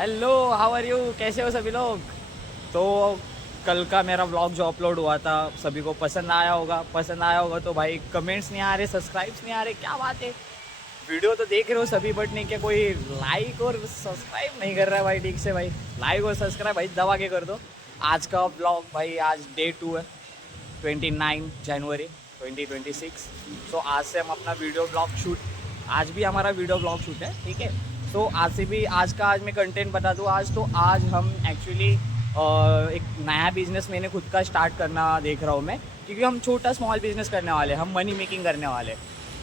Hello, how are you? कैसे हो सभी लोग? तो कल का मेरा व्लॉग जो अपलोड हुआ था सभी को पसंद आया होगा। पसंद आया होगा तो भाई कमेंट्स नहीं आ रहे, सब्सक्राइब्स नहीं आ रहे, क्या बात है? वीडियो तो देख रहे हो सभी, बट नहीं क्या कोई लाइक और सब्सक्राइब नहीं कर रहा है भाई ठीक से। भाई लाइक और सब्सक्राइब भाई दबा के कर दो। आज का व्लॉग भाई आज डे 2 है, 29 जनवरी 2026। सो आज से हम अपना वीडियो ब्लॉग शूट, आज भी हमारा वीडियो ब्लॉग शूट है, ठीक है। सो आज से भी आज मैं कंटेंट बता दूँ। आज हम एक्चुअली एक नया बिजनेस मैंने खुद का स्टार्ट करना देख रहा हूँ मैं, क्योंकि हम छोटा स्मॉल बिजनेस करने वाले, हम मनी मेकिंग करने वाले।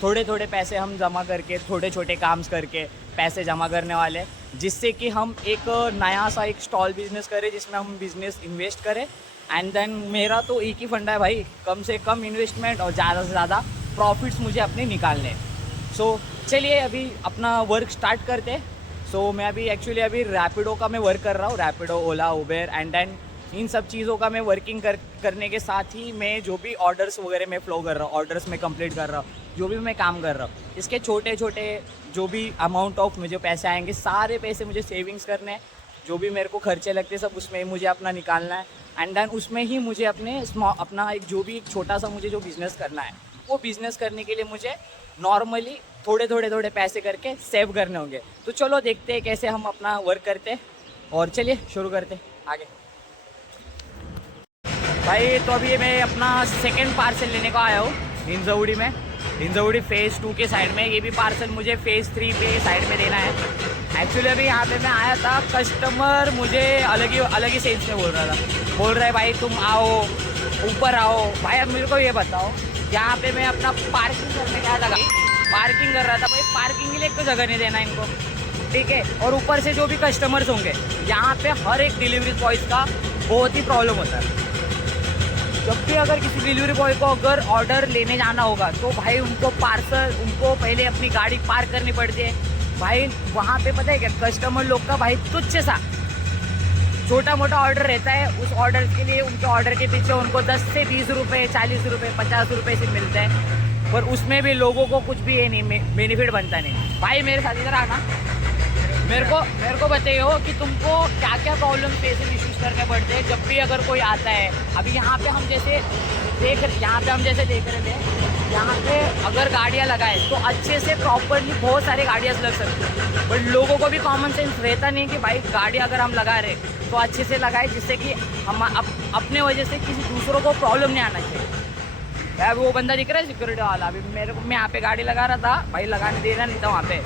थोड़े थोड़े पैसे हम जमा करके, छोटे छोटे काम करके पैसे जमा करने वाले, जिससे कि हम एक नया सा एक स्टॉल बिजनेस करें जिसमें हम बिजनेस इन्वेस्ट करें। एंड देन मेरा तो एक ही फंडा है भाई, कम से कम इन्वेस्टमेंट और ज़्यादा से ज़्यादा प्रॉफिट्स मुझे अपने निकालने। सो चलिए अभी अपना वर्क स्टार्ट करते। सो मैं अभी रैपिडो का मैं वर्क कर रहा हूँ, रैपिडो, ओला, उबेर एंड देन इन सब चीज़ों का मैं वर्किंग करने के साथ ही मैं जो भी ऑर्डर्स वगैरह मैं फ्लो कर रहा हूँ, ऑर्डर्स में कंप्लीट कर रहा हूँ, जो भी मैं काम कर रहा हूँ, इसके छोटे छोटे जो भी अमाउंट ऑफ मुझे पैसे आएंगे, सारे पैसे मुझे सेविंग्स करने हैं। जो भी मेरे को खर्चे लगते हैं सब उसमें मुझे अपना निकालना है। एंड देन उसमें ही मुझे अपना एक जो भी एक छोटा सा मुझे जो बिज़नेस करना है, वो बिज़नेस करने के लिए मुझे नॉर्मली थोड़े पैसे करके सेव करने होंगे। तो चलो देखते हैं कैसे हम अपना वर्क करते हैं, और चलिए शुरू करते हैं आगे। भाई तो अभी मैं अपना सेकंड पार्सल लेने को आया हूँ हिंजौड़ी में, हिंजौड़ी फेज़ 2 के साइड में। ये भी पार्सल मुझे फेज़ 3 पे साइड में देना है। एक्चुअली अभी यहाँ पे मैं आया था, कस्टमर मुझे अलग ही सेंस में बोल रहा था, बोल रहा है भाई तुम आओ, ऊपर आओ। भाई अब मेरे को ये बताओ, यहाँ पे मैं अपना पार्किंग करने गया था, पार्किंग कर रहा था भाई, पार्किंग के लिए एक तो जगह नहीं देना इनको, ठीक है। और ऊपर से जो भी कस्टमर्स होंगे यहाँ पे हर एक डिलीवरी बॉयज़ का बहुत ही प्रॉब्लम होता है। जब भी अगर किसी डिलीवरी बॉय को अगर ऑर्डर लेने जाना होगा तो भाई उनको पहले अपनी गाड़ी पार्क करनी पड़ती है। भाई वहाँ पे पता है क्या, कस्टमर लोग का भाई तुच्छ सा छोटा मोटा ऑर्डर रहता है, उस ऑर्डर के लिए उनके ऑर्डर के पीछे उनको 10 से 20 रुपये, 40 रुपये, 50 रुपये से मिलता है, पर उसमें भी लोगों को कुछ भी ये नहीं बेनिफिट बनता नहीं। भाई मेरे साथ इधर आना, मेरे को बताइए कि तुमको क्या क्या प्रॉब्लम फेस इश्यूज करने पड़ते हैं जब भी अगर कोई आता है। अभी यहाँ पे हम जैसे देख रहे थे, यहाँ पे अगर गाड़ियाँ लगाए तो अच्छे से प्रॉपरली बहुत सारी गाड़ियाँ लग सकती हैं, बट लोगों को भी कॉमन सेंस रहता नहीं कि भाई गाड़ी अगर हम लगा रहे तो अच्छे से लगाए, जिससे कि हम अपने वजह से किसी दूसरों को प्रॉब्लम नहीं आना चाहिए। अभी वो बंदा दिख रहा है सिक्योरिटी वाला, अभी मैं यहाँ पे गाड़ी लगा रहा था, भाई लगाने देना नहीं था वहाँ पे,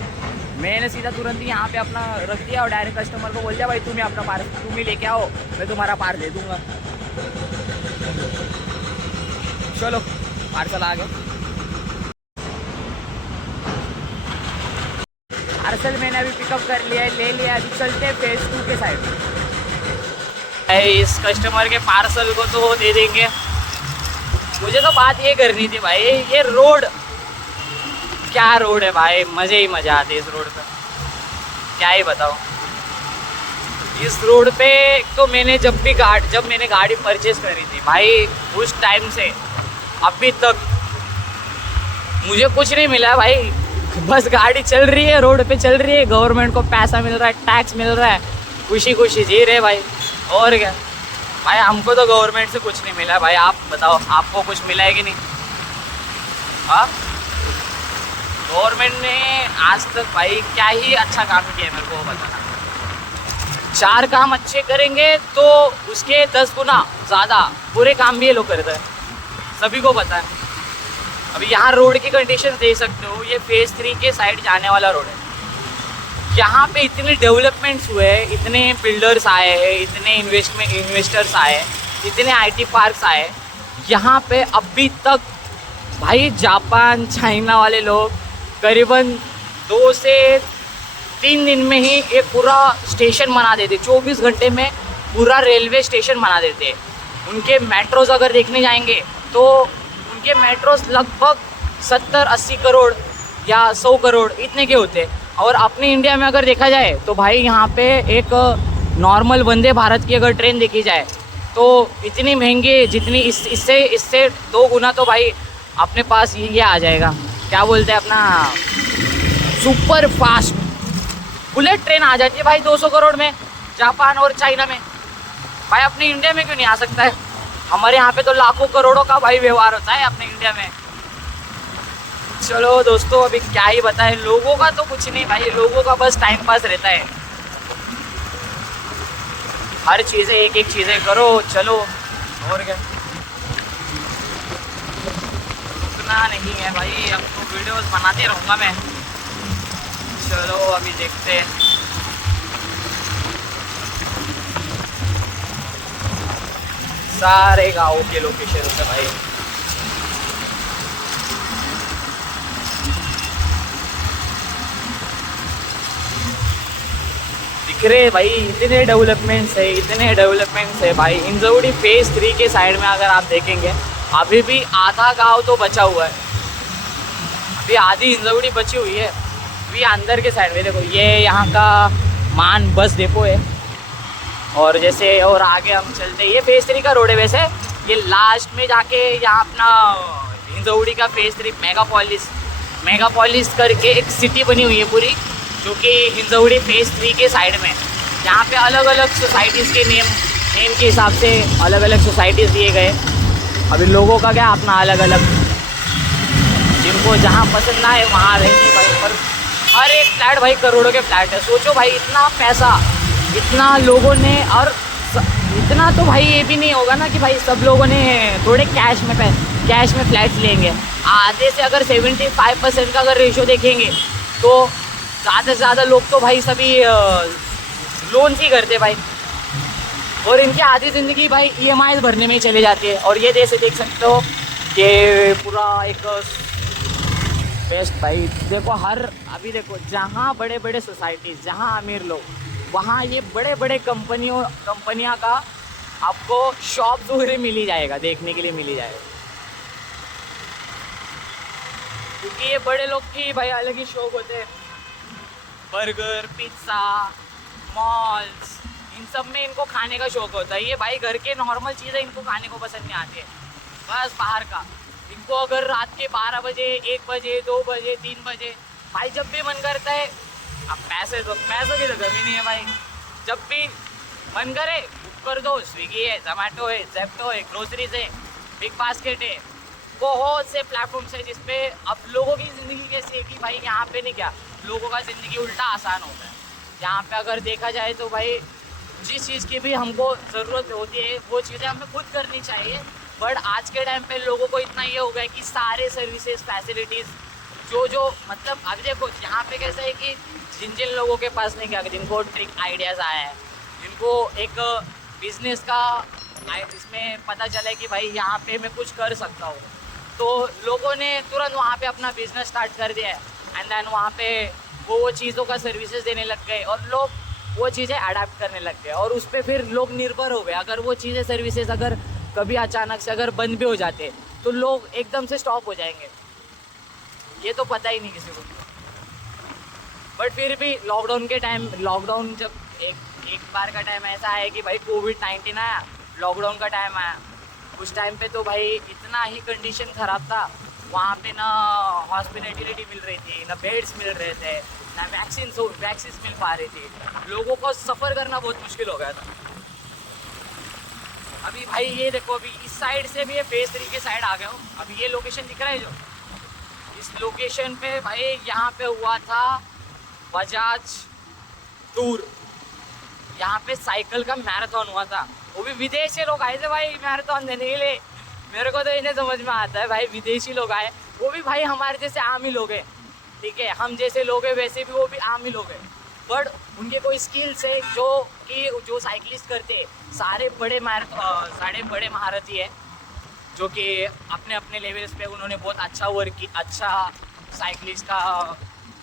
मैंने सीधा तुरंत ही यहाँ पे अपना रख दिया और डायरेक्ट कस्टमर को बोल दिया भाई तुम्हें अपना पार्सल तुम ही लेके आओ, मैं तुम्हारा पार्सल दे दूँगा। चलो पार्सल आ गया, पार्सल मैंने अभी पिकअप कर लिया है, ले लिया। अभी चलते हैं फेज़ 2 के साइड। इस कस्टमर के पार्सल को तो दे देंगे। मुझे तो बात ये करनी थी भाई, ये रोड क्या रोड है भाई, मज़े ही मज़ा आते इस रोड पे, क्या ही बताओ। इस रोड पे तो मैंने जब मैंने गाड़ी परचेज़ करी थी भाई, उस टाइम से अभी तक मुझे कुछ नहीं मिला भाई, बस गाड़ी चल रही है, रोड पे चल रही है, गवर्नमेंट को पैसा मिल रहा है, टैक्स मिल रहा है, खुशी खुशी जी रहे भाई। और क्या भाई, हमको तो गवर्नमेंट से कुछ नहीं मिला भाई। आप बताओ आपको कुछ मिला है कि नहीं? हाँ, गवर्नमेंट ने आज तक भाई क्या ही अच्छा काम किया है मेरे को बताना। 4 काम अच्छे करेंगे तो उसके 10 गुना ज़्यादा बुरे काम भी ये लोग करते हैं, सभी को पता है। अभी यहाँ रोड की कंडीशन देख सकते हो, ये फेज़ 3 के साइड जाने वाला रोड है। यहाँ पे इतने डेवलपमेंट्स हुए हैं, इतने बिल्डर्स आए हैं, इतने इन्वेस्टर्स आए हैं, इतने IT पार्क्स आए, यहाँ पे अभी तक भाई जापान, चाइना वाले लोग करीबन 2 से 3 दिन में ही एक पूरा स्टेशन बना देते, 24 घंटे में पूरा रेलवे स्टेशन बना देते। उनके मेट्रोज़ अगर देखने जाएंगे तो उनके मेट्रोस लगभग 70-80 करोड़ या 100 करोड़ इतने के होते। और अपने इंडिया में अगर देखा जाए तो भाई यहाँ पे एक नॉर्मल वंदे भारत की अगर ट्रेन देखी जाए तो इतनी महंगी, जितनी इससे 2 गुना तो भाई अपने पास ये आ जाएगा, क्या बोलते हैं अपना सुपर फास्ट बुलेट ट्रेन आ जाती है भाई 200 करोड़ में जापान और चाइना में, भाई अपने इंडिया में क्यों नहीं आ सकता है? हमारे यहाँ पे तो लाखों करोड़ों का भाई व्यवहार होता है अपने इंडिया में। चलो दोस्तों अभी क्या ही बताएं, लोगों का तो कुछ नहीं भाई, लोगों का बस टाइम पास रहता है। हर चीज़ें एक एक चीज़ें करो चलो, और क्या रुकना नहीं है भाई, अब तो वीडियोस बनाते रहूँगा मैं। चलो अभी देखते हैं। सारे गाँव के लोकेशन है भाई। दिख रहे भाई, इतने डेवलपमेंट्स है, इतने डेवलपमेंट्स है भाई। हिंजवड़ी फेज 3 के साइड में अगर आप देखेंगे अभी भी आधा गांव तो बचा हुआ है, अभी आधी हिंजवड़ी बची हुई है। अभी अंदर के साइड में देखो, ये यहाँ का मान बस डिपो है, और जैसे और आगे हम चलते, ये फेज 3 का रोड है वैसे। ये लास्ट में जाके यहाँ अपना हिंजवड़ी का फेज 3 मेगापोलिस करके एक सिटी बनी हुई है पूरी, जो कि हिंजवड़ी फेज 3 के साइड में। यहाँ पे अलग अलग सोसाइटीज़ के नेम के हिसाब से अलग अलग सोसाइटीज़ दिए गए। अभी लोगों का क्या अपना अलग अलग, जिनको जहाँ पसंद आए वहाँ रहेंगे भाई। पर हर एक फ्लैट भाई करोड़ों के फ्लैट है। सोचो भाई इतना पैसा, इतना लोगों ने, और इतना तो भाई ये भी नहीं होगा ना कि भाई सब लोगों ने थोड़े कैश में फ्लैट्स लेंगे। आधे से अगर 75% का अगर रेशो देखेंगे तो ज़्यादा से ज़्यादा लोग तो भाई सभी लोन ही करते भाई, और इनकी आधी ज़िंदगी भाई EMI भरने में ही चले जाती है। और ये जैसे देख सकते हो कि पूरा एक बेस्ट भाई देखो, हर अभी देखो जहाँ बड़े बड़े सोसाइटीज़, जहाँ अमीर लोग, वहाँ ये बड़े बड़े कंपनियाँ का आपको शॉप वगैरह मिल ही जाएगा, देखने के लिए मिल ही जाएगा। क्योंकि ये बड़े लोग की भाई अलग ही शौक होते हैं, बर्गर, पिज्ज़ा, मॉल्स, इन सब में इनको खाने का शौक होता है। ये भाई घर के नॉर्मल चीज़ें इनको खाने को पसंद नहीं आती है, बस बाहर का। इनको अगर रात के 12 बजे, 1 बजे, 2 बजे, 3 बजे भाई जब भी मन करता है, अब पैसों की तो कमी नहीं है भाई, जब भी मन करे बुक कर दो। स्विगी है, जोमेटो है, जेप्टो है, ग्रोसरीज है, बिग बास्केट है, बहुत से प्लेटफॉर्म्स है जिसपे अब लोगों की ज़िंदगी कैसी है कि भाई यहाँ पे नहीं, क्या लोगों का ज़िंदगी उल्टा आसान होता है। यहाँ पे अगर देखा जाए तो भाई जिस चीज़ की भी हमको ज़रूरत होती है वो चीज़ें हमें खुद करनी चाहिए। बट आज के टाइम पे लोगों को इतना ये हो गया कि सारे सर्विसेज फैसिलिटीज़ जो मतलब अभी देखो यहाँ पे कैसा है कि जिन लोगों के पास नहीं, क्या जिनको ट्रिक आइडियाज़ आया है, जिनको एक बिजनेस का इसमें पता चला है कि भाई यहाँ पे मैं कुछ कर सकता हूँ, तो लोगों ने तुरंत वहाँ पे अपना बिजनेस स्टार्ट कर दिया है। एंड देन वहाँ पे वो चीज़ों का सर्विसेज देने लग गए और लोग वो चीज़ें अडाप्ट करने लग गए, और उस पर फिर लोग निर्भर हो गए। अगर वो चीज़ें सर्विसेज अगर कभी अचानक से अगर बंद भी हो जाते तो लोग एकदम से स्टॉप हो जाएंगे, ये तो पता ही नहीं किसी को। बट फिर भी लॉकडाउन जब एक बार का टाइम ऐसा है कि भाई कोविड-19 आया, लॉकडाउन का टाइम आया, उस टाइम पे तो भाई इतना ही कंडीशन ख़राब था वहाँ पे, ना हॉस्पिटलिटी मिल रही थी, ना बेड्स मिल रहे थे, ना वैक्सीन मिल पा रही थी, लोगों को सफ़र करना बहुत मुश्किल हो गया था। अभी भाई ये देखो, अभी इस साइड से भी ये फेज 3 के साइड आ गए हो। अभी ये लोकेशन दिख रहा है जो, इस लोकेशन पे भाई यहाँ पे हुआ था बजाज टूर, यहाँ पे साइकिल का मैराथन हुआ था। वो भी विदेशी लोग आए थे भाई मैराथन देने के लिए। मेरे को तो इन्हें समझ में आता है भाई, विदेशी लोग आए, वो भी भाई हमारे जैसे आम ही लोग हैं, ठीक है, हम जैसे लोग हैं वैसे भी वो भी आम ही लोग हैं। बट उनके कोई स्किल्स है जो साइकिलिस्ट करते हैं, सारे बड़े महारथी है, जो कि अपने अपने लेवल्स पे उन्होंने बहुत अच्छा वर्क की, अच्छा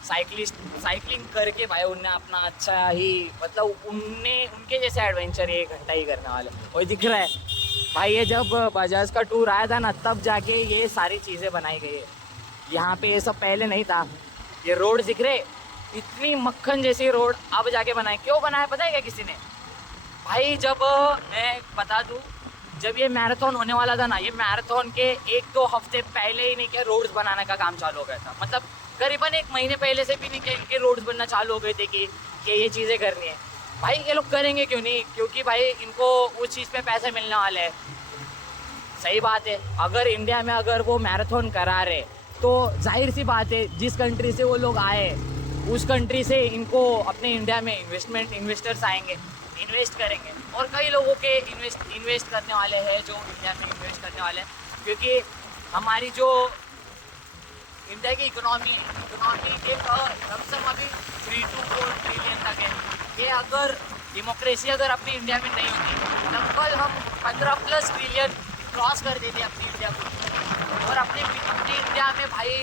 साइकिलिंग करके भाई उनने अपना अच्छा ही, मतलब उनके जैसे एडवेंचर 1 घंटा ही करने वाले वही दिख रहा है भाई। ये जब बजाज का टूर आया था ना, तब जाके ये सारी चीज़ें बनाई गई है। यहाँ पे ये सब पहले नहीं था। ये रोड दिख रहे, इतनी मक्खन जैसी रोड अब जाके बनाए। क्यों बनाया पता है क्या किसी ने? भाई जब मैं बता दूँ, जब ये मैराथन होने वाला था ना, ये मैराथन के 1-2 हफ्ते पहले ही नहीं क्या रोड्स बनाने का काम चालू हो गया था। मतलब करीबन 1 महीने पहले से भी नहीं क्या इनके रोड्स बनना चालू हो गए थे कि कि ये चीज़ें करनी है। भाई ये लोग करेंगे क्यों नहीं, क्योंकि भाई इनको उस चीज़ पे पैसे मिलने वाले हैं। सही बात है, अगर इंडिया में अगर वो मैराथन करा रहे तो जाहिर सी बात है जिस कंट्री से वो लोग आए उस कंट्री से इनको अपने इंडिया में इन्वेस्टर्स आएंगे, इन्वेस्ट करेंगे। और कई लोगों के इन्वेस्ट करने वाले हैं जो इंडिया में इन्वेस्ट करने वाले हैं, क्योंकि हमारी जो इंडिया की इकोनॉमी एक लमसम अभी 3 to 4 ट्रिलियन तक है। ये अगर डेमोक्रेसी अगर अपनी इंडिया में नहीं होती तब कल हम 15+ ट्रिलियन क्रॉस कर देते अपनी इंडिया को। और अपनी इंडिया में भाई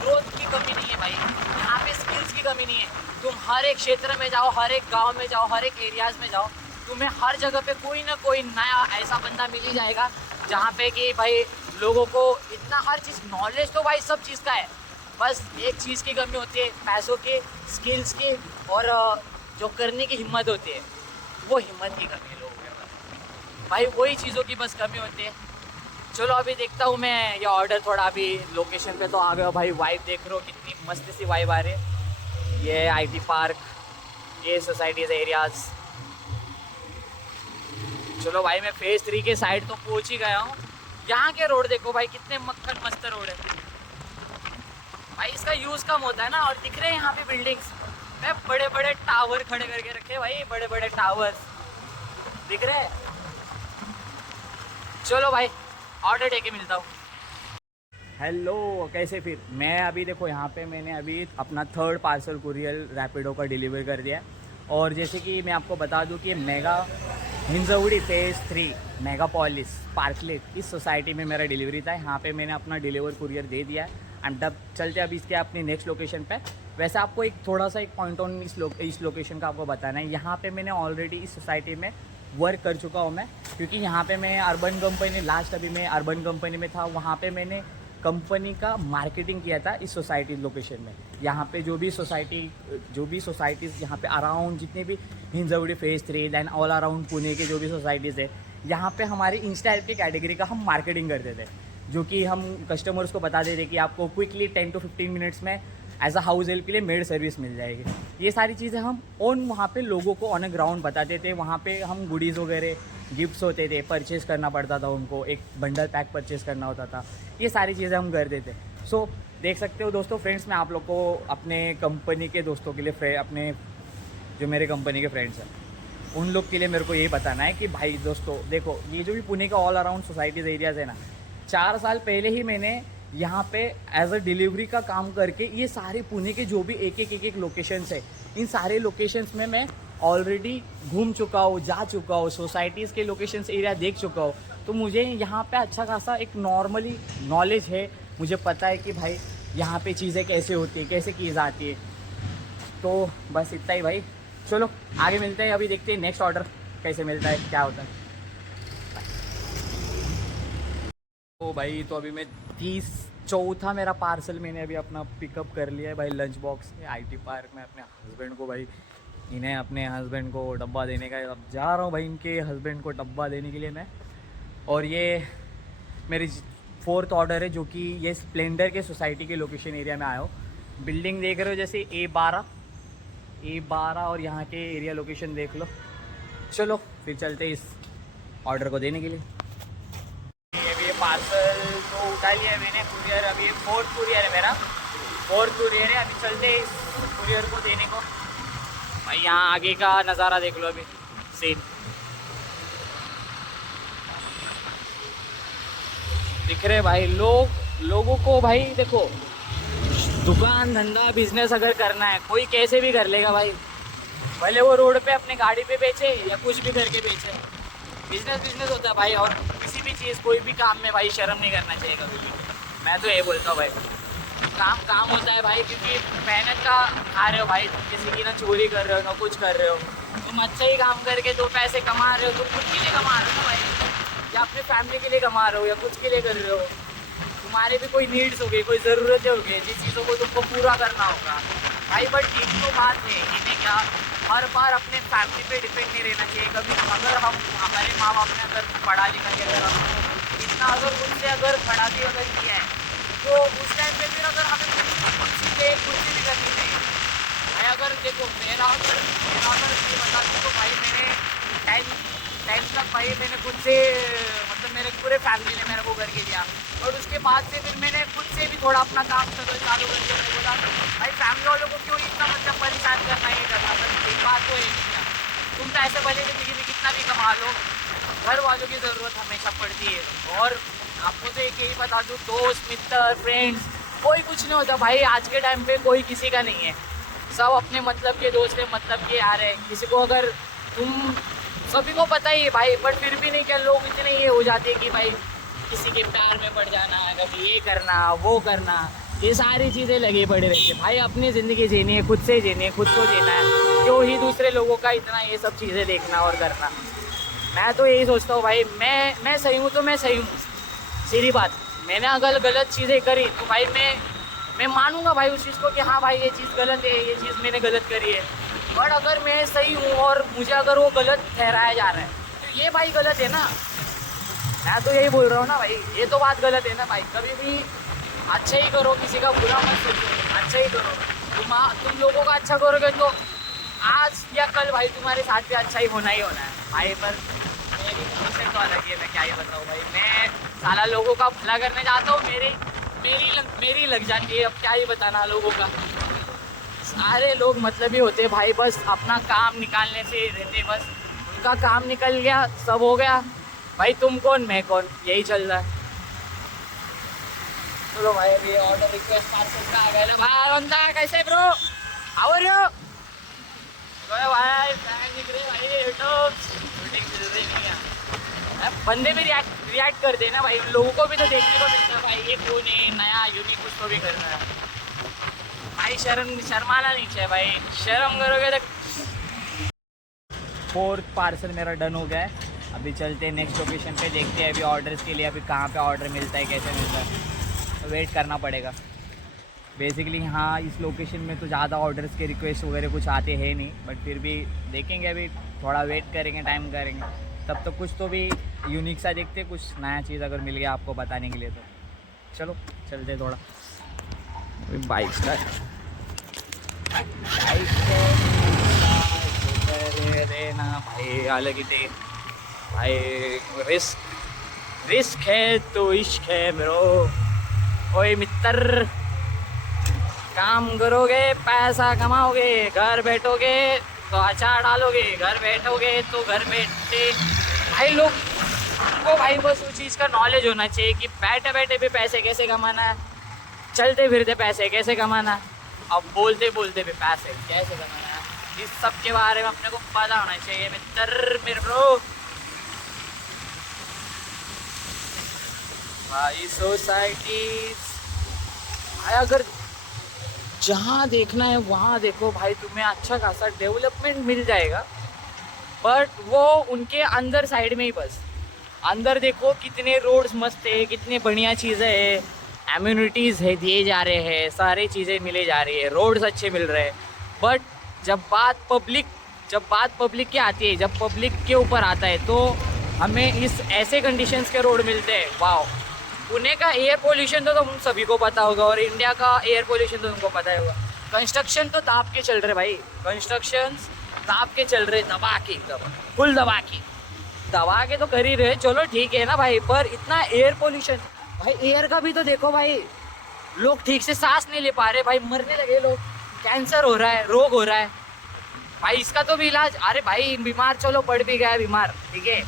ग्रोथ की कमी नहीं है भाई, यहाँ पे स्किल्स की कमी नहीं है। तुम हर एक क्षेत्र में जाओ, हर एक गांव में जाओ, हर एक एरियाज़ में जाओ, तुम्हें हर जगह पे कोई ना कोई नया ऐसा बंदा मिल ही जाएगा जहाँ पे कि भाई लोगों को इतना हर चीज़ नॉलेज तो भाई सब चीज़ का है, बस एक चीज़ की कमी होती है, पैसों की, स्किल्स की, और जो करने की हिम्मत होती है वो हिम्मत की कमी है लोगों के पास भाई, वही चीज़ों की बस कमी होती है। चलो अभी देखता हूँ मैं ये ऑर्डर, थोड़ा अभी लोकेशन पे तो आ गया भाई। वाइब देख रहे हो कितनी मस्त सी वाइब आ रही है। ये IT पार्क, ये सोसाइटीज़ एरियाज़। चलो भाई मैं फेज़ 3 के साइड तो पहुँच ही गया हूँ। यहाँ के रोड देखो भाई कितने मक्खन मस्त रोड है भाई, इसका यूज़ कम होता है ना। और दिख रहे हैं यहाँ पे बिल्डिंग्स में बड़े बड़े टावर खड़े करके रखे भाई, बड़े बड़े टावर्स दिख रहे हैं। चलो भाई ऑर्डर दे के मिलता हूँ। हेलो, कैसे फिर मैं अभी देखो यहाँ पे मैंने अभी अपना 3rd पार्सल कुरियर रैपिडो का डिलीवर कर दिया। और जैसे कि मैं आपको बता दूँ कि मेगा हिंजवड़ी फेज़ 3 मेगापोलिस पार्कलेट इस सोसाइटी में मेरा डिलीवरी था। यहाँ पे मैंने अपना डिलीवर कुरियर दे दिया है। एंड तब चलते अभी इसके अपनी नेक्स्ट लोकेशन पे। वैसे आपको एक थोड़ा सा एक पॉइंट ऑन इस लोकेशन का आपको बताना है। यहाँ पे मैंने ऑलरेडी इस सोसाइटी में वर्क कर चुका हूँ मैं, क्योंकि यहाँ पे मैं अर्बन कंपनी लास्ट अभी मैं अर्बन कंपनी में था, वहाँ पे मैंने कंपनी का मार्केटिंग किया था इस सोसाइटी लोकेशन में। यहाँ पे जो भी सोसाइटीज़ यहाँ पे अराउंड जितने भी Hinjewadi phase 3 then all around Pune के जो भी सोसाइटीज़ है, यहाँ पे हमारी इंस्टा ऐप की कैटेगरी का हम मार्केटिंग करते थे, जो कि हम कस्टमर्स को बता देते कि आपको क्विकली 10 to 15 मिनट्स में एज अ हाउस हेल्प के लिए मेड सर्विस मिल जाएगी। ये सारी चीज़ें हम वहाँ पे लोगों को ऑन अ ग्राउंड बताते थे। वहाँ पे हम गुडीज़ वगैरह गिफ्ट्स होते थे, परचेज़ करना पड़ता था उनको, एक बंडल पैक परचेज़ करना होता था। ये सारी चीज़ें हम करते थे। सो देख सकते हो दोस्तों, फ्रेंड्स, मैं आप लोग को अपने कंपनी के दोस्तों के लिए अपने जो मेरे कंपनी के फ्रेंड्स हैं उन लोग के लिए मेरे को यही बताना है कि भाई दोस्तों देखो, ये जो भी पुणे का ऑल अराउंड सोसाइटीज़ एरियाज़ है ना, 4 साल पहले ही मैंने यहाँ पे एज अ डिलीवरी का काम करके ये सारे पुणे के जो भी एक लोकेशंस है, इन सारे लोकेशंस में मैं ऑलरेडी घूम चुका हूँ, जा चुका हूँ, सोसाइटीज़ के लोकेशंस एरिया देख चुका हूँ। तो मुझे यहाँ पे अच्छा खासा एक नॉर्मली नॉलेज है, मुझे पता है कि भाई यहाँ पे चीज़ें कैसे होती है, कैसे की जाती है। तो बस इतना ही भाई, चलो आगे मिलते हैं। अभी देखते हैं नेक्स्ट ऑर्डर कैसे मिलता है, क्या होता है। तो भाई तो अभी मैं 34वां मेरा पार्सल मैंने अभी अपना पिकअप कर लिया है भाई, लंच बॉक्स में IT पार्क में अपने हस्बैंड को। भाई इन्हें अपने हस्बैंड को डब्बा देने का, अब जा रहा हूँ भाई इनके हस्बैंड को डब्बा देने के लिए मैं। और ये मेरी 4th ऑर्डर है, जो कि ये स्प्लेंडर के सोसाइटी के लोकेशन एरिया में आया हो। बिल्डिंग देख रहे हो जैसे A12 और यहाँ के एरिया लोकेशन देख लो। चलो फिर चलते इस ऑर्डर को देने के लिए। अभी ये पार्सल तो उठा लिया है मैंने, कुरियर अभी 4th कुरियर है मेरा, 4th कुरियर है। अभी चलते इस कुरियर को देने को। भाई यहाँ आगे का नज़ारा देख लो, अभी सीन दिख रहे भाई। लोगों को भाई देखो, दुकान धंधा बिजनेस अगर करना है कोई कैसे भी कर लेगा भाई, भले वो रोड पे अपने गाड़ी पे बेचे या कुछ भी करके बेचे, बिजनेस होता है भाई। और किसी भी चीज़ कोई भी काम में भाई शर्म नहीं करना चाहिए कभी भी। मैं तो ये बोलता हूँ भाई, काम होता है भाई, क्योंकि मेहनत का खा रहे हो भाई, किसी की ना चोरी कर रहे हो ना कुछ कर रहे हो, तुम अच्छा ही काम करके 2 पैसे कमा रहे हो, तुम खुद के लिए कमा रहे हो भाई, या अपने फैमिली के लिए कमा रहे हो, या कुछ के लिए कर रहे हो। तुम्हारे भी कोई नीड्स हो गई, कोई ज़रूरतें हो गई, जिस चीज़ों को तुमको पूरा करना होगा भाई। बट एक तो बात है, इन्हें क्या हर बार अपने फैमिली पे डिपेंड नहीं रहना चाहिए कभी। अगर हम हमारे माँ बाप ने अगर पढ़ा लिखा के अगर हमको इतना अगर उनसे अगर पढ़ा भी अगर किया है, तो उस टाइम पे फिर अगर हमें कुछ भी करनी चाहिए भाई। अगर देखो मेरा अगर ये बता दूँ तो भाई मैंने टेंथ तक भाई मैंने खुद से मतलब मेरे पूरे फैमिली ने मेरे को करके दिया। और उसके बाद से फिर मैंने खुद से भी थोड़ा अपना काम स्ट्रगल चालू कर दिया। मैं बोला भाई फैमिली वालों को क्यों इतना मतलब परेशान करना, ये करना। बस एक बात तो है क्या, तुम तो ऐसे भले ज़िंदगी में कितना भी कमा लो, घर वालों की ज़रूरत हमेशा पड़ती है। और आपको तो एक यही बता दूँ, दोस्त मित्र फ्रेंड्स कोई कुछ नहीं होता भाई। आज के टाइम पे कोई किसी का नहीं है, सब अपने मतलब के दोस्त हैं, मतलब के आ रहे हैं। किसी को अगर तुम सभी को पता ही है भाई, बट फिर भी नहीं क्या लोग इतने ये हो जाते हैं कि भाई किसी के प्यार में पड़ जाना, कभी ये करना वो करना, ये सारी चीज़ें लगी पड़ी रहती है। भाई अपनी ज़िंदगी जीनी है, खुद से जीनी है, खुद को जीना है, क्यों ही दूसरे लोगों का इतना ये सब चीज़ें देखना और करना। मैं तो यही सोचता हूँ भाई, मैं सही हूँ तो मैं सही हूँ, सीधी बात। मैंने अगर गलत चीज़ें करी तो भाई मैं मानूंगा भाई उस चीज़ को कि हाँ भाई ये चीज़ गलत है, ये चीज़ मैंने गलत करी है। बट अगर मैं सही हूँ और मुझे अगर वो गलत ठहराया जा रहा है तो ये भाई गलत है ना। मैं तो यही बोल रहा हूँ ना भाई, ये तो बात गलत है ना भाई। कभी भी अच्छा ही करो, किसी का बुरा मत सोचो, अच्छा ही करो। तुम लोगों का अच्छा करोगे तो आज या कल भाई तुम्हारे साथ भी अच्छा ही होना है भाई। पर मेरी पोजीशन तो अलग है, मैं क्या ही बताऊँ भाई। मैं सारा लोगों का भला करने जाता हूँ, मेरी लग जाती है। अब क्या ही बताना लोगों का, सारे लोग मतलब ही होते भाई, बस अपना काम निकालने से रहते। बस उनका काम निकल गया, सब हो गया भाई। तुम कौन मैं कौन, यही चल रहा है। चलो भाई अभी ऑर्डर रिक्वेस्ट पार्सल का आ गया भाई। बंदा कैसे ब्रो, हाउ आर यू भाई? दिख रहे भाई, यूट्यूब शूटिंग चल रही है। बंदे भी रिएक्ट कर देना भाई, उन लोगों को भी तो देखने को मिलता है भाई, ये क्यों नहीं नया यूनिक कुछ तो भी करना है भाई। शर्माना नहीं चाहिए भाई, शर्म करोगे तो। 4th पार्सल मेरा डन हो गया है। अभी चलते हैं नेक्स्ट लोकेशन पे, देखते हैं अभी ऑर्डर्स के लिए अभी कहाँ पे ऑर्डर मिलता है, कैसे मिलता है, तो वेट करना पड़ेगा बेसिकली। हाँ इस लोकेशन में तो ज़्यादा ऑर्डर्स के रिक्वेस्ट वगैरह कुछ आते हैं नहीं, बट फिर भी देखेंगे, अभी थोड़ा वेट करेंगे, टाइम करेंगे, तब तो कुछ तो भी यूनिक सा देखते, कुछ नया चीज़ अगर मिल गया आपको बताने के लिए तो चलो चलते थोड़ा। बाइक स्टार्ट ना भाई, अलग ही भाई। रिस्क है तो इश्क है मेरो। ओए मित्र, काम करोगे पैसा कमाओगे, घर बैठोगे तो अचार डालोगे, घर बैठोगे तो घर बैठे भाई। लोग को भाई बस उस चीज़ का नॉलेज होना चाहिए कि बैठे बैठे भी पैसे कैसे कमाना है, चलते फिरते पैसे कैसे कमाना है, अब बोलते बोलते भी पैसे कैसे कमाना है। इस सब के बारे में अपने को पता होना चाहिए मित्र मेरे ब्रो भाई। सोसाइटी अगर जहाँ देखना है वहाँ देखो भाई, तुम्हें अच्छा खासा डेवलपमेंट मिल जाएगा, बट वो उनके अंदर साइड में ही। बस अंदर देखो कितने रोड्स मस्त है, कितने बढ़िया चीज़ें है, एम्यूनिटीज़ है दिए जा रहे हैं, सारी चीज़ें मिले जा रही है, रोड्स अच्छे मिल रहे हैं। बट जब बात पब्लिक की आती है, जब पब्लिक के ऊपर आता है तो हमें इस ऐसे कंडीशंस के रोड मिलते हैं। वाह, पुणे का एयर पोल्यूशन तो तुम सभी को पता होगा, और इंडिया का एयर पोल्यूशन तो तुमको पता ही होगा। कंस्ट्रक्शन तो दाब के चल रहे भाई, कंस्ट्रक्शन दाब के चल रहे, दबा के एकदम फुल दबा के तो कर ही रहे। चलो ठीक है ना भाई, पर इतना एयर पोल्यूशन भाई, एयर का भी तो देखो भाई। लोग ठीक से सांस नहीं ले पा रहे भाई, मरने लगे लोग, कैंसर हो रहा है, रोग हो रहा है भाई। इसका तो भी इलाज, अरे भाई बीमार चलो पड़ भी गया बीमार, ठीक है,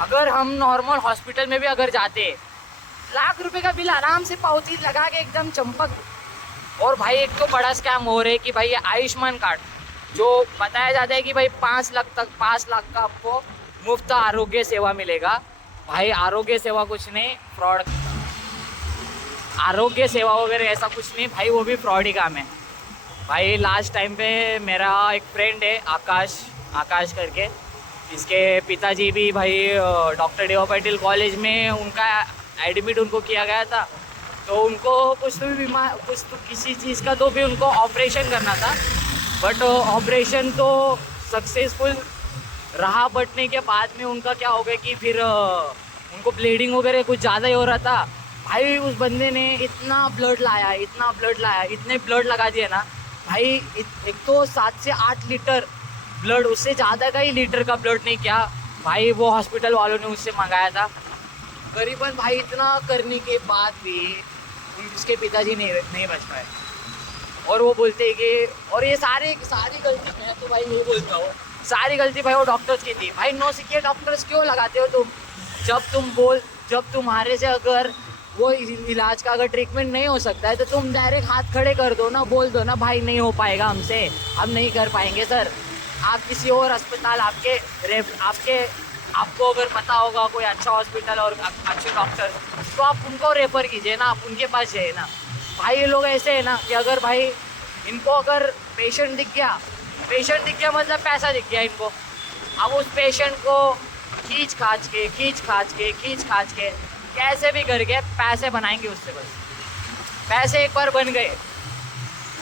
अगर हम नॉर्मल हॉस्पिटल में भी अगर जाते, लाख रुपए का बिल आराम से पावती लगा के एकदम चंपक। और भाई एक तो बड़ा स्कैम हो रहा है कि भाई ये आयुष्मान कार्ड, जो बताया जाता है कि भाई 5 लाख का आपको मुफ्त आरोग्य सेवा मिलेगा। भाई आरोग्य सेवा कुछ नहीं, फ्रॉड। आरोग्य सेवा वगैरह ऐसा कुछ नहीं भाई, वो भी फ्रॉड ही काम है भाई। लास्ट टाइम पे मेरा एक फ्रेंड है आकाश करके, इसके पिताजी भी भाई डॉक्टर डी.ओ. पाटिल कॉलेज में उनका एडमिट उनको किया गया था, तो उनको कुछ तो किसी चीज़ का तो भी उनको ऑपरेशन करना था, बट ऑपरेशन तो सक्सेसफुल रहा। बटने के बाद में उनका क्या हो गया कि फिर उनको ब्लीडिंग वगैरह कुछ ज़्यादा ही हो रहा था भाई। उस बंदे ने इतना ब्लड लाया, इतने ब्लड लगा दिए ना भाई एक तो 7 से 8 लीटर ब्लड, उससे ज़्यादा का ही लीटर का ब्लड नहीं क्या भाई, वो हॉस्पिटल वालों ने उससे मंगाया था। करीबन भाई इतना करने के बाद भी उसके पिताजी नहीं बच पाए। और वो बोलते हैं कि और ये सारी गलती, मैं तो भाई ये बोलता हूँ सारी गलती भाई वो डॉक्टर्स की थी। भाई नौसिखिए डॉक्टर्स क्यों लगाते हो तुम? जब तुम्हारे से अगर वो इलाज का अगर ट्रीटमेंट नहीं हो सकता है तो तुम डायरेक्ट हाथ खड़े कर दो ना, बोल दो ना भाई नहीं हो पाएगा हमसे, हम नहीं कर पाएंगे सर। आप किसी और अस्पताल आपको अगर पता होगा कोई अच्छा हॉस्पिटल और अच्छे डॉक्टर, तो आप उनको रेफर कीजिए ना, आप उनके पास जाइए ना। भाई ये लोग ऐसे है ना कि अगर भाई इनको अगर पेशेंट दिख गया मतलब पैसा दिख गया इनको। अब उस पेशेंट को खींच खाच के कैसे भी करके पैसे बनाएंगे उससे, बस पैसे एक बार बन गए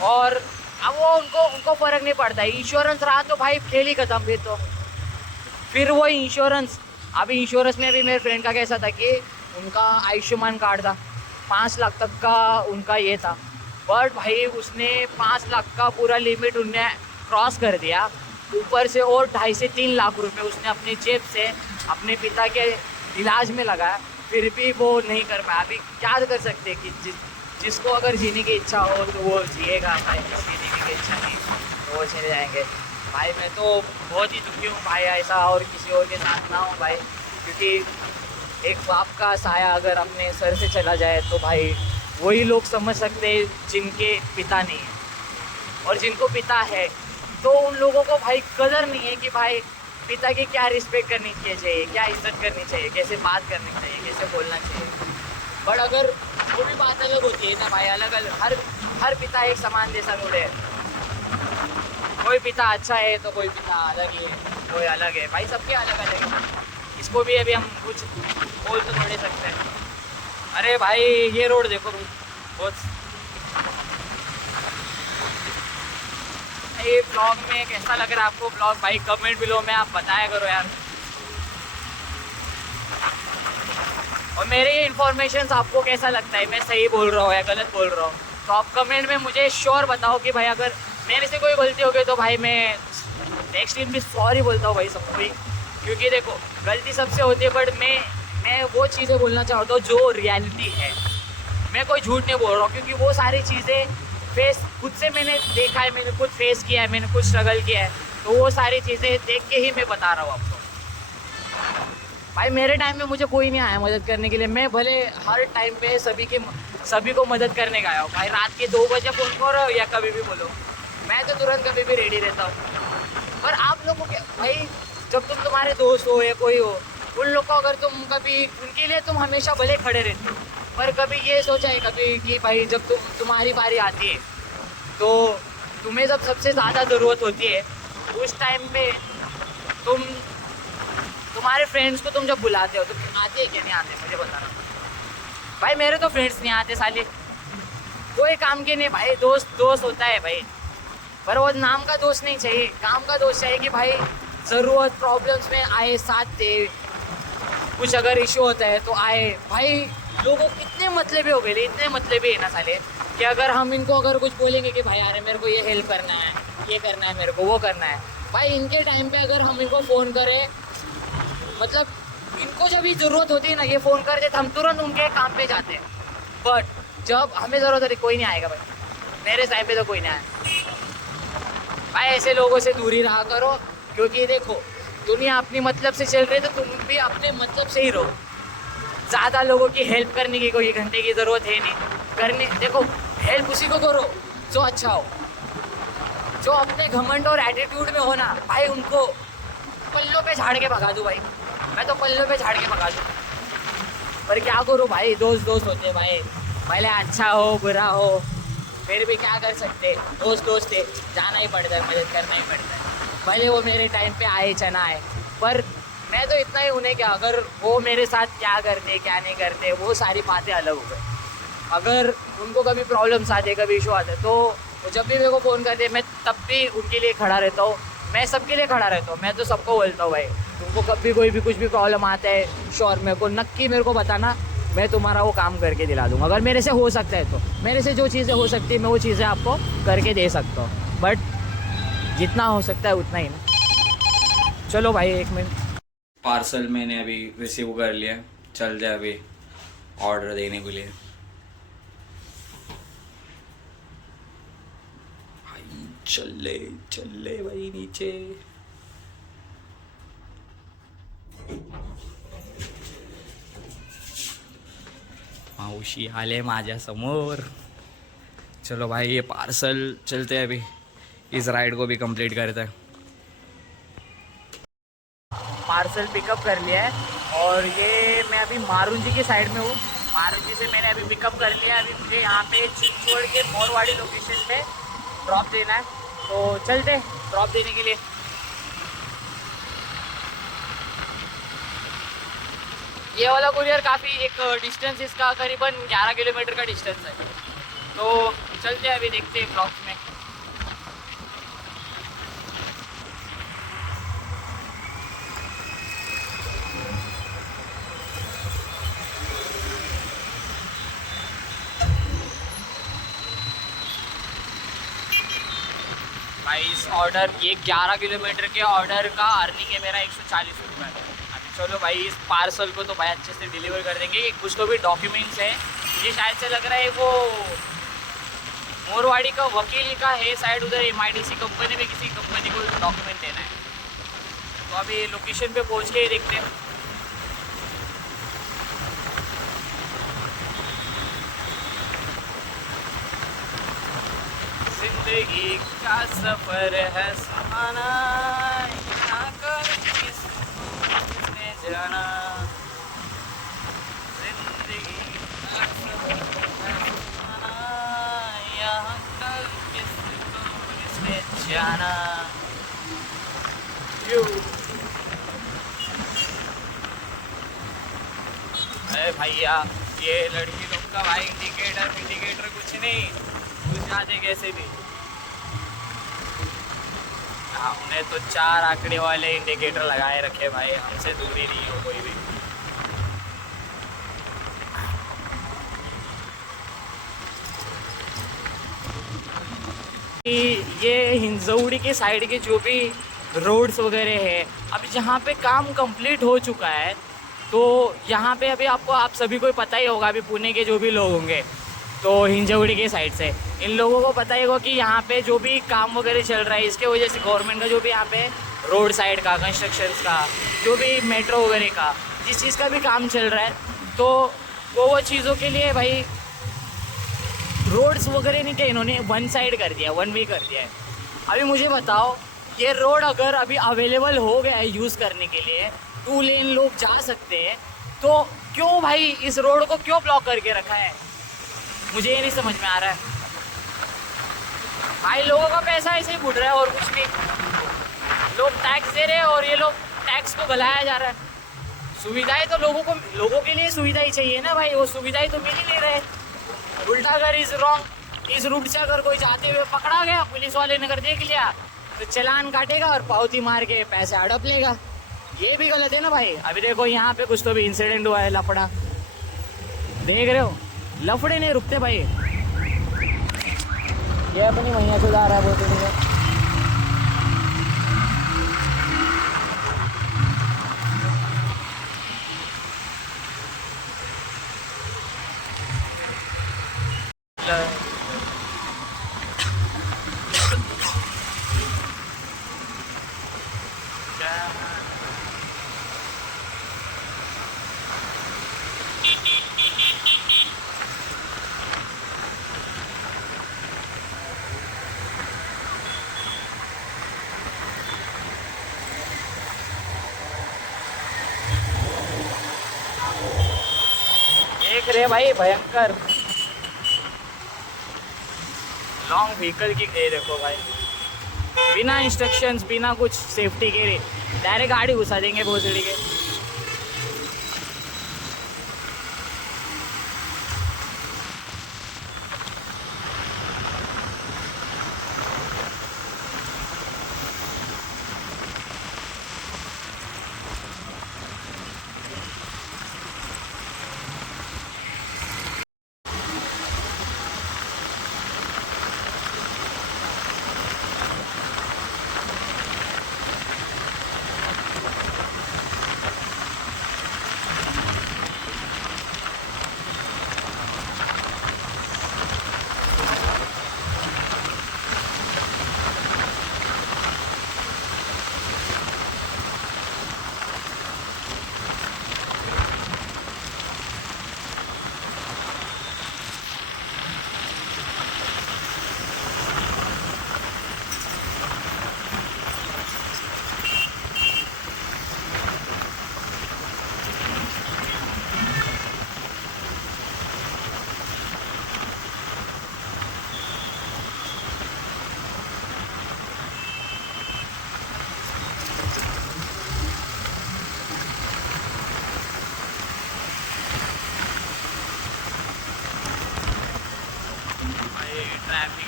और अब वो उनको फ़र्क नहीं पड़ता। इंश्योरेंस रहा तो भाई खेल ही खत्म। फिर वो इंश्योरेंस, अभी इंश्योरेंस में भी मेरे फ्रेंड का कैसा था कि उनका आयुष्मान कार्ड था, 5 लाख तक का उनका ये था, बट भाई उसने 5 लाख का पूरा लिमिट उनने क्रॉस कर दिया। ऊपर से और 2.5 से 3 लाख रुपए उसने अपनी जेब से अपने पिता के इलाज में लगाया, फिर भी वो नहीं कर पाया। अभी क्या कर सकते कि जिसको अगर जीने की इच्छा हो तो वो जिएगा भाई, जिसकी जीने की इच्छा नहीं तो वो चले जाएंगे। भाई मैं तो बहुत ही दुखी हूँ भाई, ऐसा और किसी और के साथ ना हो भाई, क्योंकि एक बाप का साया अगर अपने सर से चला जाए तो भाई वही लोग समझ सकते हैं जिनके पिता नहीं है। और जिनको पिता है तो उन लोगों को भाई कदर नहीं है कि भाई पिता की क्या रिस्पेक्ट करनी चाहिए, क्या इज्जत करनी चाहिए, कैसे बात करनी चाहिए, कैसे बोलना चाहिए। बट अगर वो भी बात अलग होती है ना भाई, अलग अलग हर पिता एक समान जैसा थोड़े है। कोई पिता अच्छा है तो कोई पिता अलग ही है, कोई अलग है भाई, सबके अलग अलग है। इसको भी अभी हम कुछ बोल तो थोड़े सकते हैं। अरे भाई ये रोड देखो बहुत, ये ब्लॉग में कैसा लग रहा है आपको ब्लॉग भाई कमेंट बिलो में आप बताया करो यार। और मेरे ये इन्फॉर्मेशन आपको कैसा लगता है, मैं सही बोल रहा हूँ या गलत बोल रहा हूँ, तो आप कमेंट में मुझे श्योर बताओ कि भाई अगर मेरे से कोई गलती हो गई तो भाई मैं नेक्स्ट टाइम भी सॉरी बोलता हूँ भाई सबको ही, क्योंकि देखो गलती सबसे होती है। बट मैं वो चीज़ें बोलना चाहता हूँ जो रियलिटी है, मैं कोई झूठ नहीं बोल रहा हूँ, क्योंकि वो सारी चीज़ें खुद से मैंने देखा है, मैंने खुद फेस किया है, मैंने खुद स्ट्रगल किया है, तो वो सारी चीज़ें देख के ही मैं बता रहा हूँ आपको। भाई मेरे टाइम में मुझे कोई नहीं आया मदद करने के लिए, मैं भले हर टाइम पे सभी को मदद करने का आया हूँ भाई। रात के 2 बजे फ़ोन करो या कभी भी बोलो, मैं तो तुरंत कभी भी रेडी रहता हूँ। पर आप लोगों के भाई जब तुम्हारे दोस्त हो या कोई हो, उन लोग को अगर तुम कभी उनके लिए तुम हमेशा भले खड़े रहते हो, पर कभी ये सोचा है कभी कि भाई जब तुम्हारी बारी आती है तो तुम्हें जब सबसे ज़्यादा ज़रूरत होती है उस टाइम पे तुम्हारे फ्रेंड्स को तुम जब बुलाते हो तो आते हैं क्या नहीं आते, मुझे बताना भाई। मेरे तो फ्रेंड्स नहीं आते साले, कोई काम के नहीं भाई। दोस्त होता है भाई, पर वो नाम का दोस्त नहीं चाहिए, काम का दोस्त चाहिए कि भाई ज़रूरत प्रॉब्लम्स में आए, साथ दे, कुछ अगर इशू होता है तो आए। भाई लोगों इतने मतलबी हो गए, इतने मतलबी है ना साले, कि अगर हम इनको अगर कुछ बोलेंगे कि भाई यार मेरे को ये हेल्प करना है, ये करना है, मेरे को वो करना है, भाई इनके टाइम पे अगर हम इनको फ़ोन करें, मतलब इनको जब भी ज़रूरत होती है ना, ये फ़ोन कर देते हम तुरंत उनके काम पे जाते हैं। बट जब हमें ज़रूरत होती कोई नहीं आएगा भाई, मेरे टाइम पे तो कोई नहीं आया भाई। ऐसे लोगों से दूरी रहा करो, क्योंकि देखो दुनिया अपनी मतलब से चल रही है तो तुम भी अपने मतलब से ही रहो। ज़्यादा लोगों की हेल्प करने की कोई घंटे की ज़रूरत है नहीं। देखो हेल्प उसी को करो जो अच्छा हो, जो अपने घमंड और एटीट्यूड में हो ना भाई, उनको पल्लों पे झाड़ के भगा दूँ भाई, मैं तो पल्लों पे झाड़ के भगा दूँ। पर क्या करूँ भाई, दोस्त होते हैं भाई, भले अच्छा हो बुरा हो, फिर भी क्या कर सकते, दोस्त है, जाना ही पड़ता है, मदद करना ही पड़ता है। भले वो मेरे टाइम पे आए चना आए, पर मैं तो इतना ही उन्हें क्या, अगर वो मेरे साथ क्या करते क्या नहीं करते वो सारी बातें अलग हो गई। अगर उनको कभी प्रॉब्लम्स आते, कभी इशू आते, तो वो जब भी मेरे को फ़ोन करते मैं तब भी उनके लिए खड़ा रहता हूँ, मैं सबके लिए खड़ा रहता हूँ। मैं तो सबको बोलता हूँ भाई तुमको कभी कोई भी कुछ भी प्रॉब्लम आता है श्योर मेरे को नक्की मेरे को बताना, मैं तुम्हारा वो काम करके दिला दूँगा। अगर मेरे से हो सकता है तो, मेरे से जो चीज़ें हो सकती है मैं वो चीज़ें आपको करके दे सकता हूँ, बट जितना हो सकता है उतना ही ना। चलो भाई 1 मिनट। पार्सल मैंने अभी रिसीव कर लिया, चल जाए अभी ऑर्डर देने के लिए। भाई चल ले भाई नीचे। मावशी आले माझ्या समोर। चलो भाई ये पार्सल चलते हैं, अभी इस राइड को भी कंप्लीट करते हैं। पार्सल पिकअप कर लिया है और ये मैं अभी मारुंजी की साइड में हूँ। मारुंजी से मैंने अभी पिकअप कर लिया है। अभी मुझे यहाँ पे चिंचवड़ के मोरवाड़ी लोकेशन पे ड्रॉप देना है, तो चलते ड्रॉप देने के लिए। ये वाला कुरियर काफ़ी एक डिस्टेंस इसका करीबन 11 किलोमीटर का डिस्टेंस है, तो चलते हैं अभी देखते हैं ब्लॉग्स में। भाई इस ऑर्डर ये 11 किलोमीटर के ऑर्डर का अर्निंग है मेरा 140 रुपये। अभी चलो भाई इस पार्सल को तो भाई अच्छे से डिलीवर कर देंगे। कुछ तो भी डॉक्यूमेंट्स है, ये शायद से लग रहा है वो मोरवाड़ी का वकील का है शायद, उधर MIDC कंपनी में किसी कंपनी को डॉक्यूमेंट देना है। तो अभी लोकेशन पे पहुंच के ही देखते हैं। जिंदगी का सफर है सुहाना, यहाँ कर किसने जाना। जिंदगी का सफर है सुहाना, यहाँ कर किसने जाना। अरे भैया ये लड़की लोग का भाई इंडिकेटर कुछ नहीं, कुछ जाते कैसे भी। हमने तो 4 आंकड़े वाले इंडिकेटर लगाए रखे भाई, हमसे दूरी नहीं हो कोई भी। ये हिंजौड़ी के साइड के जो भी रोड्स वगैरह है, अभी जहाँ पे काम कंप्लीट हो चुका है, तो यहाँ पे अभी आपको आप सभी को पता ही होगा, अभी पुणे के जो भी लोग होंगे तो हिंजौड़ी के साइड से इन लोगों को पता ही होगा कि यहाँ पे जो भी काम वगैरह चल रहा है, इसके वजह से गवर्नमेंट का जो भी यहाँ पे रोड साइड का कंस्ट्रक्शंस का, जो भी मेट्रो वगैरह का जिस चीज़ का भी काम चल रहा है, तो वो चीज़ों के लिए भाई रोड्स वगैरह नहीं, क्या इन्होंने 1 साइड कर दिया, 1 वे कर दिया है। अभी मुझे बताओ ये रोड अगर अभी अवेलेबल हो गया है यूज़ करने के लिए, 2 लेन लोग जा सकते हैं, तो क्यों भाई इस रोड को क्यों ब्लॉक करके रखा है, मुझे ये नहीं समझ में आ रहा है। भाई लोगों का पैसा ऐसे ही बुढ़ रहा है और कुछ नहीं, लोग टैक्स दे रहे हैं और ये लोग टैक्स को गलाया जा रहा है। सुविधाएं तो लोगों के लिए सुविधा ही चाहिए ना भाई, वो सुविधाएं तो मिल ही नहीं रहे। उल्टा अगर इस रूट से अगर कोई जाते हुए पकड़ा गया, पुलिस वाले ने अगर देख लिया तो चालान काटेगा और पावती मार के पैसे हड़प लेगा। ये भी गलत है ना भाई। अभी देखो यहाँ पे कुछ तो भी इंसिडेंट हुआ है, लफड़ा देख रहे हो, लफड़े नहीं रुकते भाई। ये अपनी मैया सुधार रहा है बहुत। देख रहे भाई भयंकर लॉन्ग व्हीकल की, ये देखो भाई बिना इंस्ट्रक्शंस बिना कुछ सेफ्टी के डायरेक्ट गाड़ी घुसा देंगे भोसड़ी के।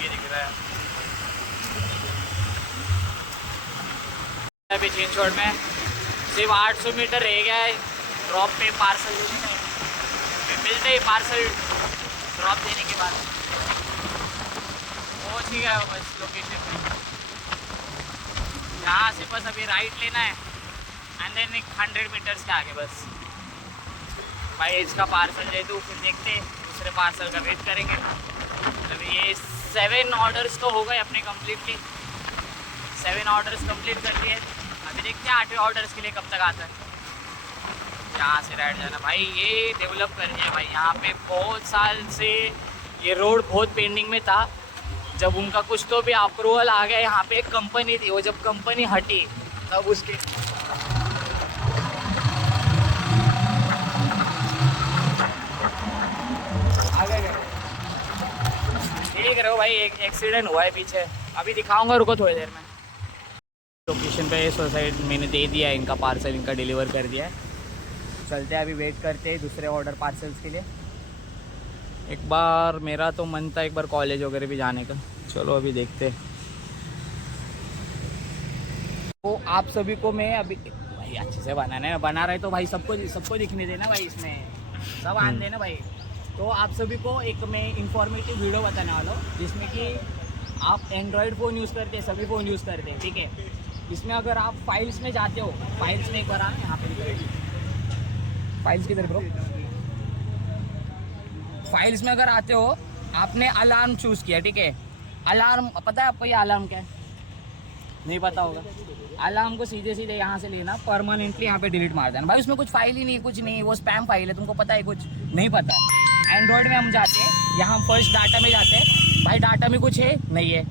ये दिख रहा है। अभी चेंज रोड में सिर्फ 800 मीटर रह गया है ड्रॉप पे पार्सल देने का। मिलते ही पार्सल ड्रॉप देने के बाद पहुँच ही गया बस लोकेशन पे। यहाँ से बस अभी राइट लेना है एंड देन 100 मीटर्स के आगे बस। भाई इसका पार्सल दे दूँ, फिर देखते दूसरे पार्सल का वेट करेंगे। अभी ये 7 ऑर्डर्स तो हो गए अपने कम्प्लीटली, 7 ऑर्डर्स कंप्लीट कर दिए। अभी देखते हैं 8वें ऑर्डर्स के लिए कब तक आता है। यहाँ से राइट जाना भाई, ये डेवलप कर दिया भाई। यहाँ पे बहुत साल से ये रोड बहुत पेंडिंग में था। जब उनका कुछ तो भी अप्रूवल आ गया, यहाँ पे एक कंपनी थी, वो जब कंपनी हटी तब उसके आगे गए। देख रहे हो भाई एक एक्सीडेंट हुआ है पीछे, अभी दिखाऊंगा, रुको थोड़ी देर में। लोकेशन पे सोसाइटी मैंने दे दिया है, इनका पार्सल इनका डिलीवर कर दिया है। चलते हैं अभी, वेट करते हैं दूसरे ऑर्डर पार्सल्स के लिए। एक बार मेरा तो मन था एक बार कॉलेज वगैरह भी जाने का, चलो अभी देखते हैं। तो आप सभी को मैं अभी भाई अच्छे से बनाना है, बना रहे तो भाई सबको दिखने देना भाई, इसमें सब आन देना भाई। तो आप सभी को एक मैं इंफॉर्मेटिव वीडियो बताने वाला हूँ, जिसमें कि आप एंड्रॉयड फ़ोन यूज़ करते हैं, सभी फ़ोन यूज़ करते हैं, ठीक है। इसमें अगर आप फाइल्स में जाते हो, फाइल्स में एक बार आना, यहाँ पे फाइल्स किधर ब्रो, फाइल्स में अगर आते हो, आपने अलार्म चूज़ किया, ठीक है। अलार्म पता है आपको ये अलार्म क्या है? नहीं पता होगा। अलार्म को सीधे सीधे यहाँ से लेना, परमानेंटली यहाँ पे डिलीट मार देना भाई। उसमें कुछ फाइल ही नहीं, कुछ नहीं, वो स्पैम फाइल है, तुमको पता है? कुछ नहीं पता। एंड्रॉयड में हम जाते हैं, यहाँ फर्स्ट डाटा में जाते हैं भाई, डाटा में कुछ है नहीं है।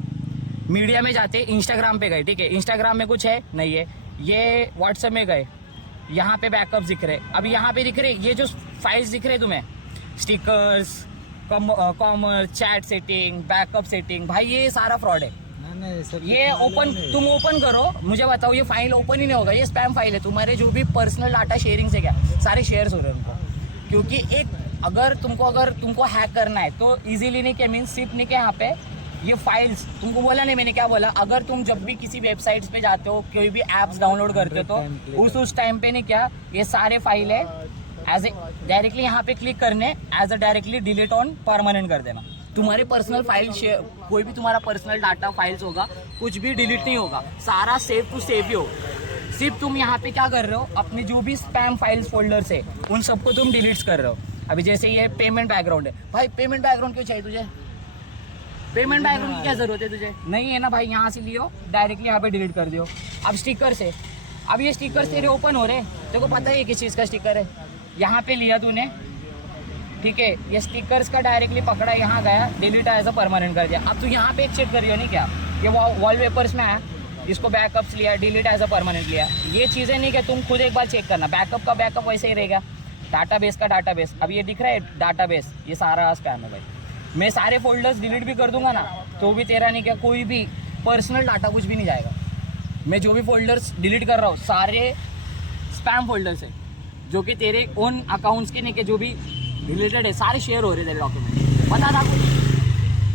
मीडिया में जाते हैं, इंस्टाग्राम पे गए, ठीक है, इंस्टाग्राम में कुछ है नहीं है। ये व्हाट्सएप में गए, यहाँ पे बैकअप दिख रहे। अब यहाँ पे दिख रहे ये जो फाइल्स दिख रहे तुम्हें, stickers, commerce, chat setting, backup setting, भाई ये सारा फ्रॉड है। ये ओपन, तुम ओपन करो, मुझे बताओ, ये फाइल ओपन ही नहीं होगा, ये स्पैम फाइल है। तुम्हारे जो भी पर्सनल डाटा शेयरिंग से क्या सारे शेयर्स हो रहे हैं उनको। क्योंकि एक अगर तुमको हैक करना है तो इजीली नहीं, क्या मीन सिर्फ नहीं, क्या यहाँ पे ये फाइल्स तुमको बोला नहीं मैंने, क्या बोला, अगर तुम जब भी किसी वेबसाइट्स पे जाते हो, कोई भी ऐप्स डाउनलोड करते हो, तो उस टाइम पे नहीं, क्या ये सारे फाइल है एज ए डायरेक्टली यहाँ पे क्लिक करने, as a directly delete on permanent कर देना। तुम्हारे पर्सनल फाइल कोई भी तुम्हारा पर्सनल डाटा फाइल्स होगा, कुछ भी डिलीट नहीं होगा, सारा सेव टू सेव ही हो। सिर्फ तुम यहाँ पे क्या कर रहे हो, अपने जो भी स्पैम फाइल्स फोल्डर से उन सबको तुम डिलीट कर रहे हो। अभी जैसे ये पेमेंट बैकग्राउंड है भाई, पेमेंट बैकग्राउंड क्यों चाहिए तुझे? पेमेंट बैकग्राउंड की क्या जरूरत है तुझे? नहीं है ना भाई, यहाँ से लियो, डायरेक्टली यहाँ पे डिलीट कर दियो। अब स्टिकर से, अब ये स्टिकर तेरे ओपन हो रहे, तेरे को पता है किस चीज़ का स्टिकर है? यहाँ पे लिया तूने, ठीक है, ये स्टिकर्स का डायरेक्टली पकड़ा, यहाँ गया, डिलीट एज अ परमानेंट कर दिया। अब तू यहाँ पे एक चेक करियो, नहीं क्या ये वॉलपेपर्स में आया, इसको बैकअप्स लिया, डिलीट एज अ परमानेंट लिया। ये चीज़ें नहीं कि तुम खुद एक बार चेक करना, बैकअप का बैकअप वैसे ही रहेगा, डाटाबेस का डाटाबेस। अब ये दिख रहा है डाटाबेस, ये सारा स्पैम है भाई। मैं सारे फोल्डर्स डिलीट भी कर दूंगा ना, तो भी तेरा नहीं, क्या कोई भी पर्सनल डाटा कुछ भी नहीं जाएगा। मैं जो भी फोल्डर्स डिलीट कर रहा हूँ सारे स्पैम फोल्डर्स है, जो कि तेरे ओन अकाउंट्स के नहीं, के जो भी रिलेटेड है, सारे शेयर हो रहे थे डॉक्यूमेंट। पता था कुछ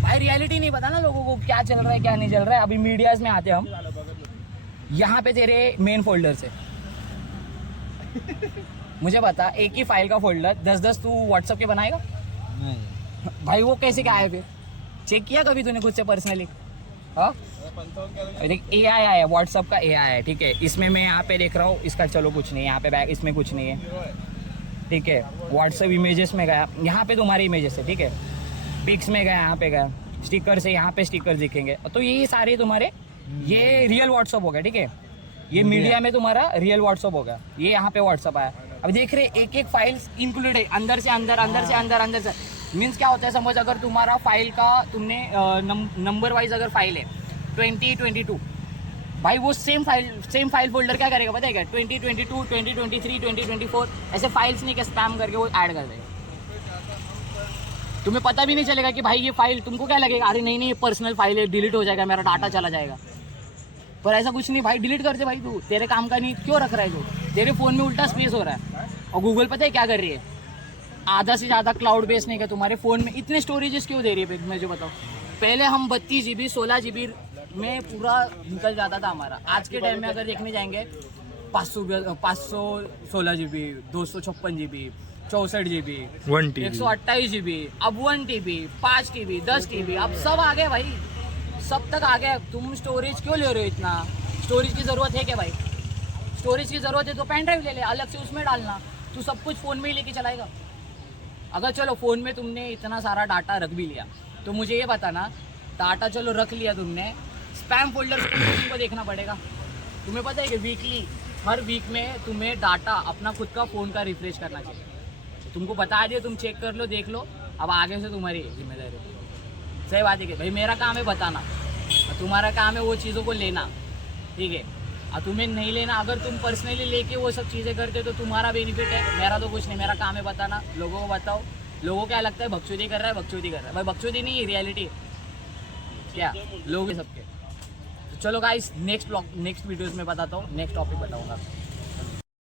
भाई, रियलिटी नहीं पता ना लोगों को क्या चल रहा है क्या नहीं चल रहा है। अभी मीडियाज में आते हम, यहाँ पे तेरे मेन फोल्डर से मुझे बता, एक ही फाइल का फोल्डर 10-10 तू व्हाट्सएप के बनाएगा? नहीं भाई, वो कैसे क्या है फिर? चेक किया कभी तूने खुद से पर्सनली? हाँ, AI आया, व्हाट्सएप का AI है, ठीक है। इसमें मैं यहाँ पे देख रहा हूँ, इसका चलो कुछ नहीं है, यहाँ पे बैक इसमें कुछ नहीं है, ठीक है। व्हाट्सएप इमेजेस में गया, यहाँ पे तुम्हारे इमेजेस है, ठीक है। पिक्स में गया, यहाँ पे गया, स्टिकर से यहाँ पे स्टिकर दिखेंगे, तो ये सारे तुम्हारे, ये रियल व्हाट्सएप हो गया, ठीक है। ये मीडिया में तुम्हारा रियल व्हाट्सएप हो गया, ये यहाँ पे व्हाट्सएप आया। अब देख रहे एक एक फाइल्स इंक्लूड है, अंदर से अंदर, अंदर से अंदर, अंदर से। मीन्स क्या होता है, समझ अगर तुम्हारा फाइल का तुमने नंबर वाइज अगर फाइल है 2022, भाई वो सेम फाइल फोल्डर क्या करेगा पता है क्या? 2022, 2023, 2024 ऐसे फाइल्स नहीं, क्या स्पैम करके वो ऐड कर देगा। तुम्हें पता भी नहीं चलेगा कि भाई ये फाइल, तुमको क्या लगेगा, अरे नहीं नहीं ये पर्सनल फाइल है, डिलीट हो जाएगा, मेरा डाटा चला जाएगा। पर ऐसा कुछ नहीं भाई, डिलीट कर दे भाई, तू तेरे काम का नहीं, क्यों रख रहा है तू? तेरे फोन में उल्टा स्पेस हो रहा है। और गूगल पता है क्या कर रही है, आधा से ज़्यादा क्लाउड बेस नहीं, क्या तुम्हारे फ़ोन में इतने स्टोरेजेस क्यों दे रही है? मैं जो बताओ, पहले हम 32 GB 16 GB में पूरा निकल जाता था हमारा। आज के टाइम में अगर देखने जाएंगे 516 GB 256 GB 64 GB 128 GB, अब 1 TB 5 TB 10 TB, अब सब आ गए भाई, सब तक आ गए। तुम स्टोरेज क्यों ले रहे हो इतना? स्टोरेज की ज़रूरत है क्या भाई? स्टोरेज की ज़रूरत है तो पेन ड्राइव ले ले, अलग से उसमें डालना। तू सब कुछ फ़ोन में ही लेके चलाएगा? अगर चलो फ़ोन में तुमने इतना सारा डाटा रख भी लिया तो मुझे ये बताना, डाटा चलो रख लिया तुमने, स्पैम फोल्डर तुमको देखना पड़ेगा। तुम्हें पता है कि वीकली, हर वीक में तुम्हें डाटा अपना खुद का फ़ोन का रिफ्रेश करना चाहिए। तुमको बता दिया, तुम चेक कर लो, देख लो, अब आगे से तुम्हारी जिम्मेदारी है। सही बात है कि भाई मेरा काम है बताना, तुम्हारा काम है वो चीज़ों को लेना, ठीक है? और तुम्हें नहीं लेना, अगर तुम पर्सनली लेके वो सब चीज़ें करते तो तुम्हारा बेनिफिट है, मेरा तो कुछ नहीं। मेरा काम है बताना, लोगों को बताओ। लोगों को क्या लगता है बकचोदी कर रहा है, बकचोदी कर रहा है। भाई बकचोदी नहीं है, रियलिटी है क्या लोग सबके। तो चलो गाइस, नेक्स्ट वीडियोस में बताता हूँ, नेक्स्ट टॉपिक बताऊँगा।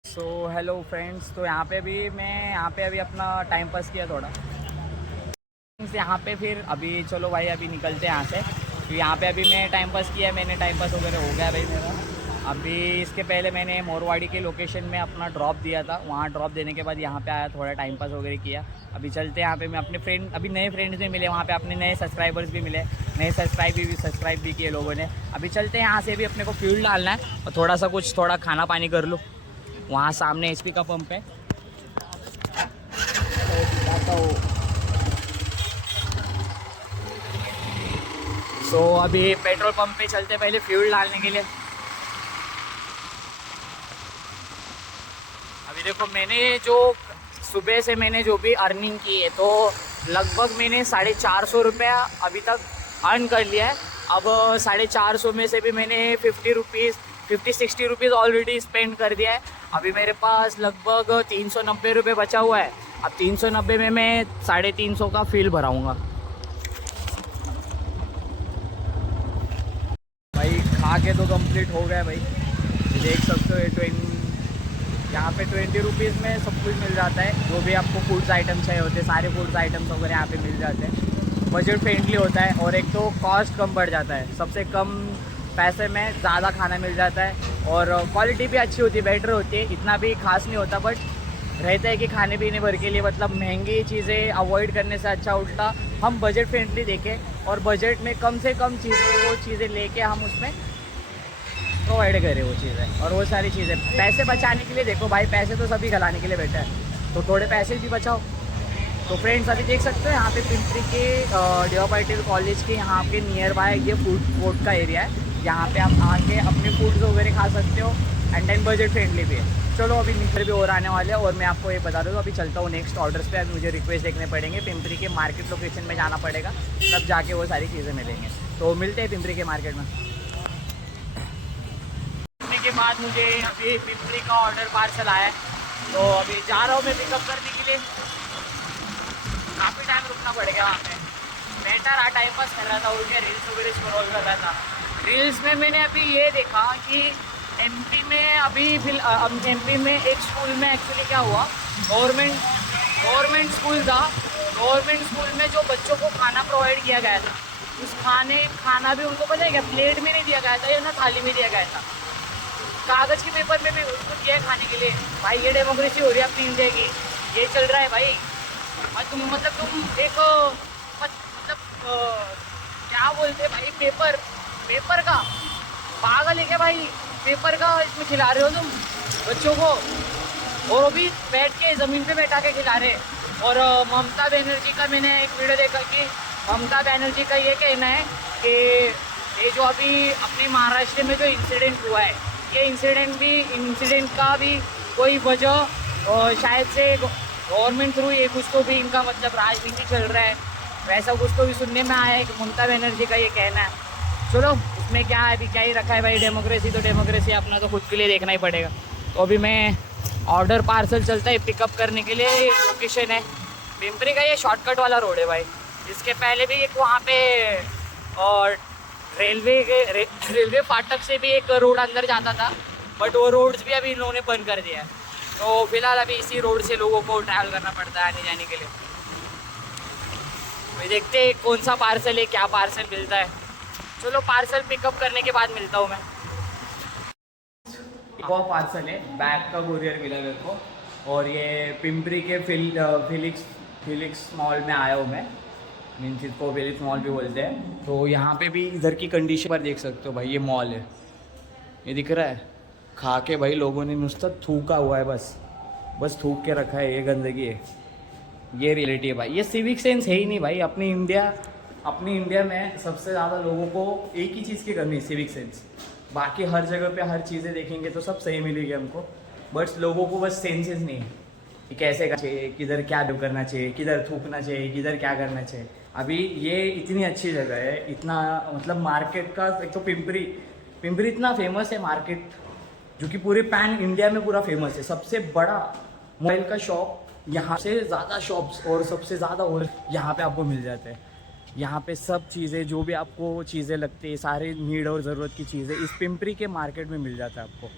सो हेलो फ्रेंड्स, तो यहाँ पे भी मैं अभी अपना टाइम पास किया थोड़ा यहाँ पे। फिर अभी चलो भाई अभी निकलते हैं यहाँ से। तो यहाँ पे अभी मैं टाइम पास किया, मैंने टाइम पास वगैरह हो गया भाई मेरा। अभी इसके पहले मैंने मोरवाड़ी के लोकेशन में अपना ड्रॉप दिया था, वहाँ ड्रॉप देने के बाद यहाँ पे आया, थोड़ा टाइम पास वगैरह किया। अभी चलते हैं यहाँ पे, मैं अपने फ्रेंड, अभी नए फ्रेंड्स भी मिले वहाँ पे, अपने नए सब्सक्राइबर्स भी मिले, नए सब्सक्राइब भी किए लोगों ने। अभी चलते हैं यहाँ से, भी अपने को फ्यूल डालना है और थोड़ा खाना पानी कर लूँ। वहाँ सामने HP का पंप है, सो अभी पेट्रोल पंप पे चलते पहले फ्यूल डालने के लिए। अभी देखो, मैंने जो सुबह से मैंने जो भी अर्निंग की है, तो लगभग मैंने 450 रुपया अभी तक अर्न कर लिया है। अब 450 में से भी मैंने 50-60 रुपीज़ ऑलरेडी स्पेंड कर दिया है। अभी मेरे पास लगभग 390 रुपये बचा हुआ है। अब 390 में मैं 350 का फ्यूल भराऊँगा। भाई खा के तो कंप्लीट हो गया भाई, देख सकते हो। यहाँ पे 20 रुपीज़ में सब कुछ मिल जाता है, जो भी आपको फूड्स आइटम्स चाहिए होते हैं, सारे फूड्स आइटम्स वगैरह यहाँ पे मिल जाते हैं। बजट फ्रेंडली होता है और एक तो कॉस्ट कम पड़ जाता है, सबसे कम पैसे में ज़्यादा खाना मिल जाता है और क्वालिटी भी अच्छी होती है, बेटर होती है। इतना भी खास नहीं होता, बट रहता है कि खाने पीने भर के लिए मतलब महंगी चीज़ें अवॉइड करने से अच्छा उल्टा हम बजट फ्रेंडली देखें और बजट में कम से कम चीज़ें, वो चीज़ें लेके हम उसमें प्रोवाइड करें वो चीज़ें। और वो सारी चीज़ें पैसे बचाने के लिए, देखो भाई पैसे तो सभी खिलाने के लिए बैठा है, तो थोड़े पैसे भी बचाओ। तो फ्रेंड्स अभी देख सकते हो यहाँ पे पिंपरी के डी वाई पाटिल कॉलेज के यहाँ पे नियर बाय ये फूड कोर्ट का एरिया है, यहाँ पे आप आके अपने फूड्स वगैरह खा सकते हो एंड देन बजट फ्रेंडली भी है। चलो अभी नीचे भी और आने वाले हैं और मैं आपको ये बता दूँ, अभी चलता हूँ नेक्स्ट ऑर्डर्स पे। अभी मुझे रिक्वेस्ट देखने पड़ेंगे, पिंपरी के मार्केट लोकेशन में जाना पड़ेगा, तब जाके वो सारी चीज़ें मिलेंगे। तो मिलते हैं पिंपरी के मार्केट में। के बाद मुझे अभी पिंपरी का ऑर्डर पार्सल आया है, तो अभी जा रहा हूँ मैं पिकअप करने के लिए। काफ़ी टाइम रुकना पड़ेगा वहाँ पे। बैठा रहा, टाइम पास कर रहा था, उनके रील्स वगैरह स्क्रॉल कर रहा था। रील्स में मैंने अभी ये देखा कि MP में एक स्कूल में एक्चुअली क्या हुआ, गवर्नमेंट स्कूल था। गवर्नमेंट स्कूल में जो बच्चों को खाना प्रोवाइड किया गया था, उस खाना भी उनको पता है क्या, प्लेट में नहीं दिया गया था या ना थाली में दिया गया था, कागज़ के पेपर में भी उसको दिया है खाने के लिए। भाई ये डेमोक्रेसी हो रही है अपनी इंडिया की, ये चल रहा है भाई। और तुम एक क्या बोलते हैं भाई, पेपर का पागल है क्या भाई, पेपर का इसमें खिला रहे हो तुम बच्चों को, और वो भी बैठ के ज़मीन पे बैठा के खिला रहे। और ममता बनर्जी का मैंने एक वीडियो देखा कि ममता बनर्जी का ये कहना है कि ये जो अभी अपने महाराष्ट्र में जो इंसिडेंट हुआ है, ये इंसिडेंट का भी कोई वजह और शायद से गवर्नमेंट थ्रू ये कुछ तो भी इनका मतलब राजनीति चल रहा है, वैसा कुछ तो भी सुनने में आया है कि ममता बनर्जी का ये कहना है। चलो उसमें क्या है, अभी क्या ही रखा है भाई, डेमोक्रेसी तो डेमोक्रेसी, अपना तो खुद के लिए देखना ही पड़ेगा। तो अभी मैं ऑर्डर पार्सल चलता है पिकअप करने के लिए। लोकेशन है पिंपरी का, ये शॉर्टकट वाला रोड है भाई। इसके पहले भी एक वहाँ पे और रेलवे फाटक से भी एक रोड अंदर जाता था, बट वो रोड्स भी अभी इन लोगों ने बंद कर दिया है। तो फिलहाल अभी इसी रोड से लोगों को ट्रैवल करना पड़ता है आने जाने के लिए। देखते हैं कौन सा पार्सल है, क्या पार्सल मिलता है। चलो पार्सल पिकअप करने के बाद मिलता हूँ मैं। वो पार्सल है, बैग का कोरियर मिला मेरे को, और ये पिंपरी के फिलिक्स मॉल में आया हूँ मैं, मीन्स इसको फिलिक्स मॉल भी बोलते हैं। तो यहाँ पे भी इधर की कंडीशन पर देख सकते हो भाई, ये मॉल है, ये दिख रहा है। खा के भाई लोगों ने नुस्ता थूका हुआ है, बस थूक के रखा है, ये गंदगी है, ये रियलिटी है भाई। ये सिविक सेंस है ही नहीं भाई। अपनी इंडिया में सबसे ज़्यादा लोगों को एक ही चीज़ की कमी है, सिविक सेंस। बाकी हर जगह पे हर चीज़ें देखेंगे तो सब सही मिलेगी हमको, बट लोगों को बस सेंसेस नहीं है कि कैसे करना चाहिए, किधर क्या करना चाहिए, किधर थूकना चाहिए, किधर क्या करना चाहिए। अभी ये इतनी अच्छी जगह है, इतना मतलब मार्केट का, एक तो पिंपरी इतना फेमस है मार्केट, जो कि पूरे पैन इंडिया में पूरा फेमस है। सबसे बड़ा मोबाइल का शॉप, यहाँ से ज़्यादा शॉप्स और सबसे ज़्यादा और यहाँ पे आपको मिल जाते हैं। यहाँ पे सब चीज़ें, जो भी आपको चीज़ें लगती है, सारे नीड और ज़रूरत की चीज़ें इस पिंपरी के मार्केट में मिल जाता है आपको।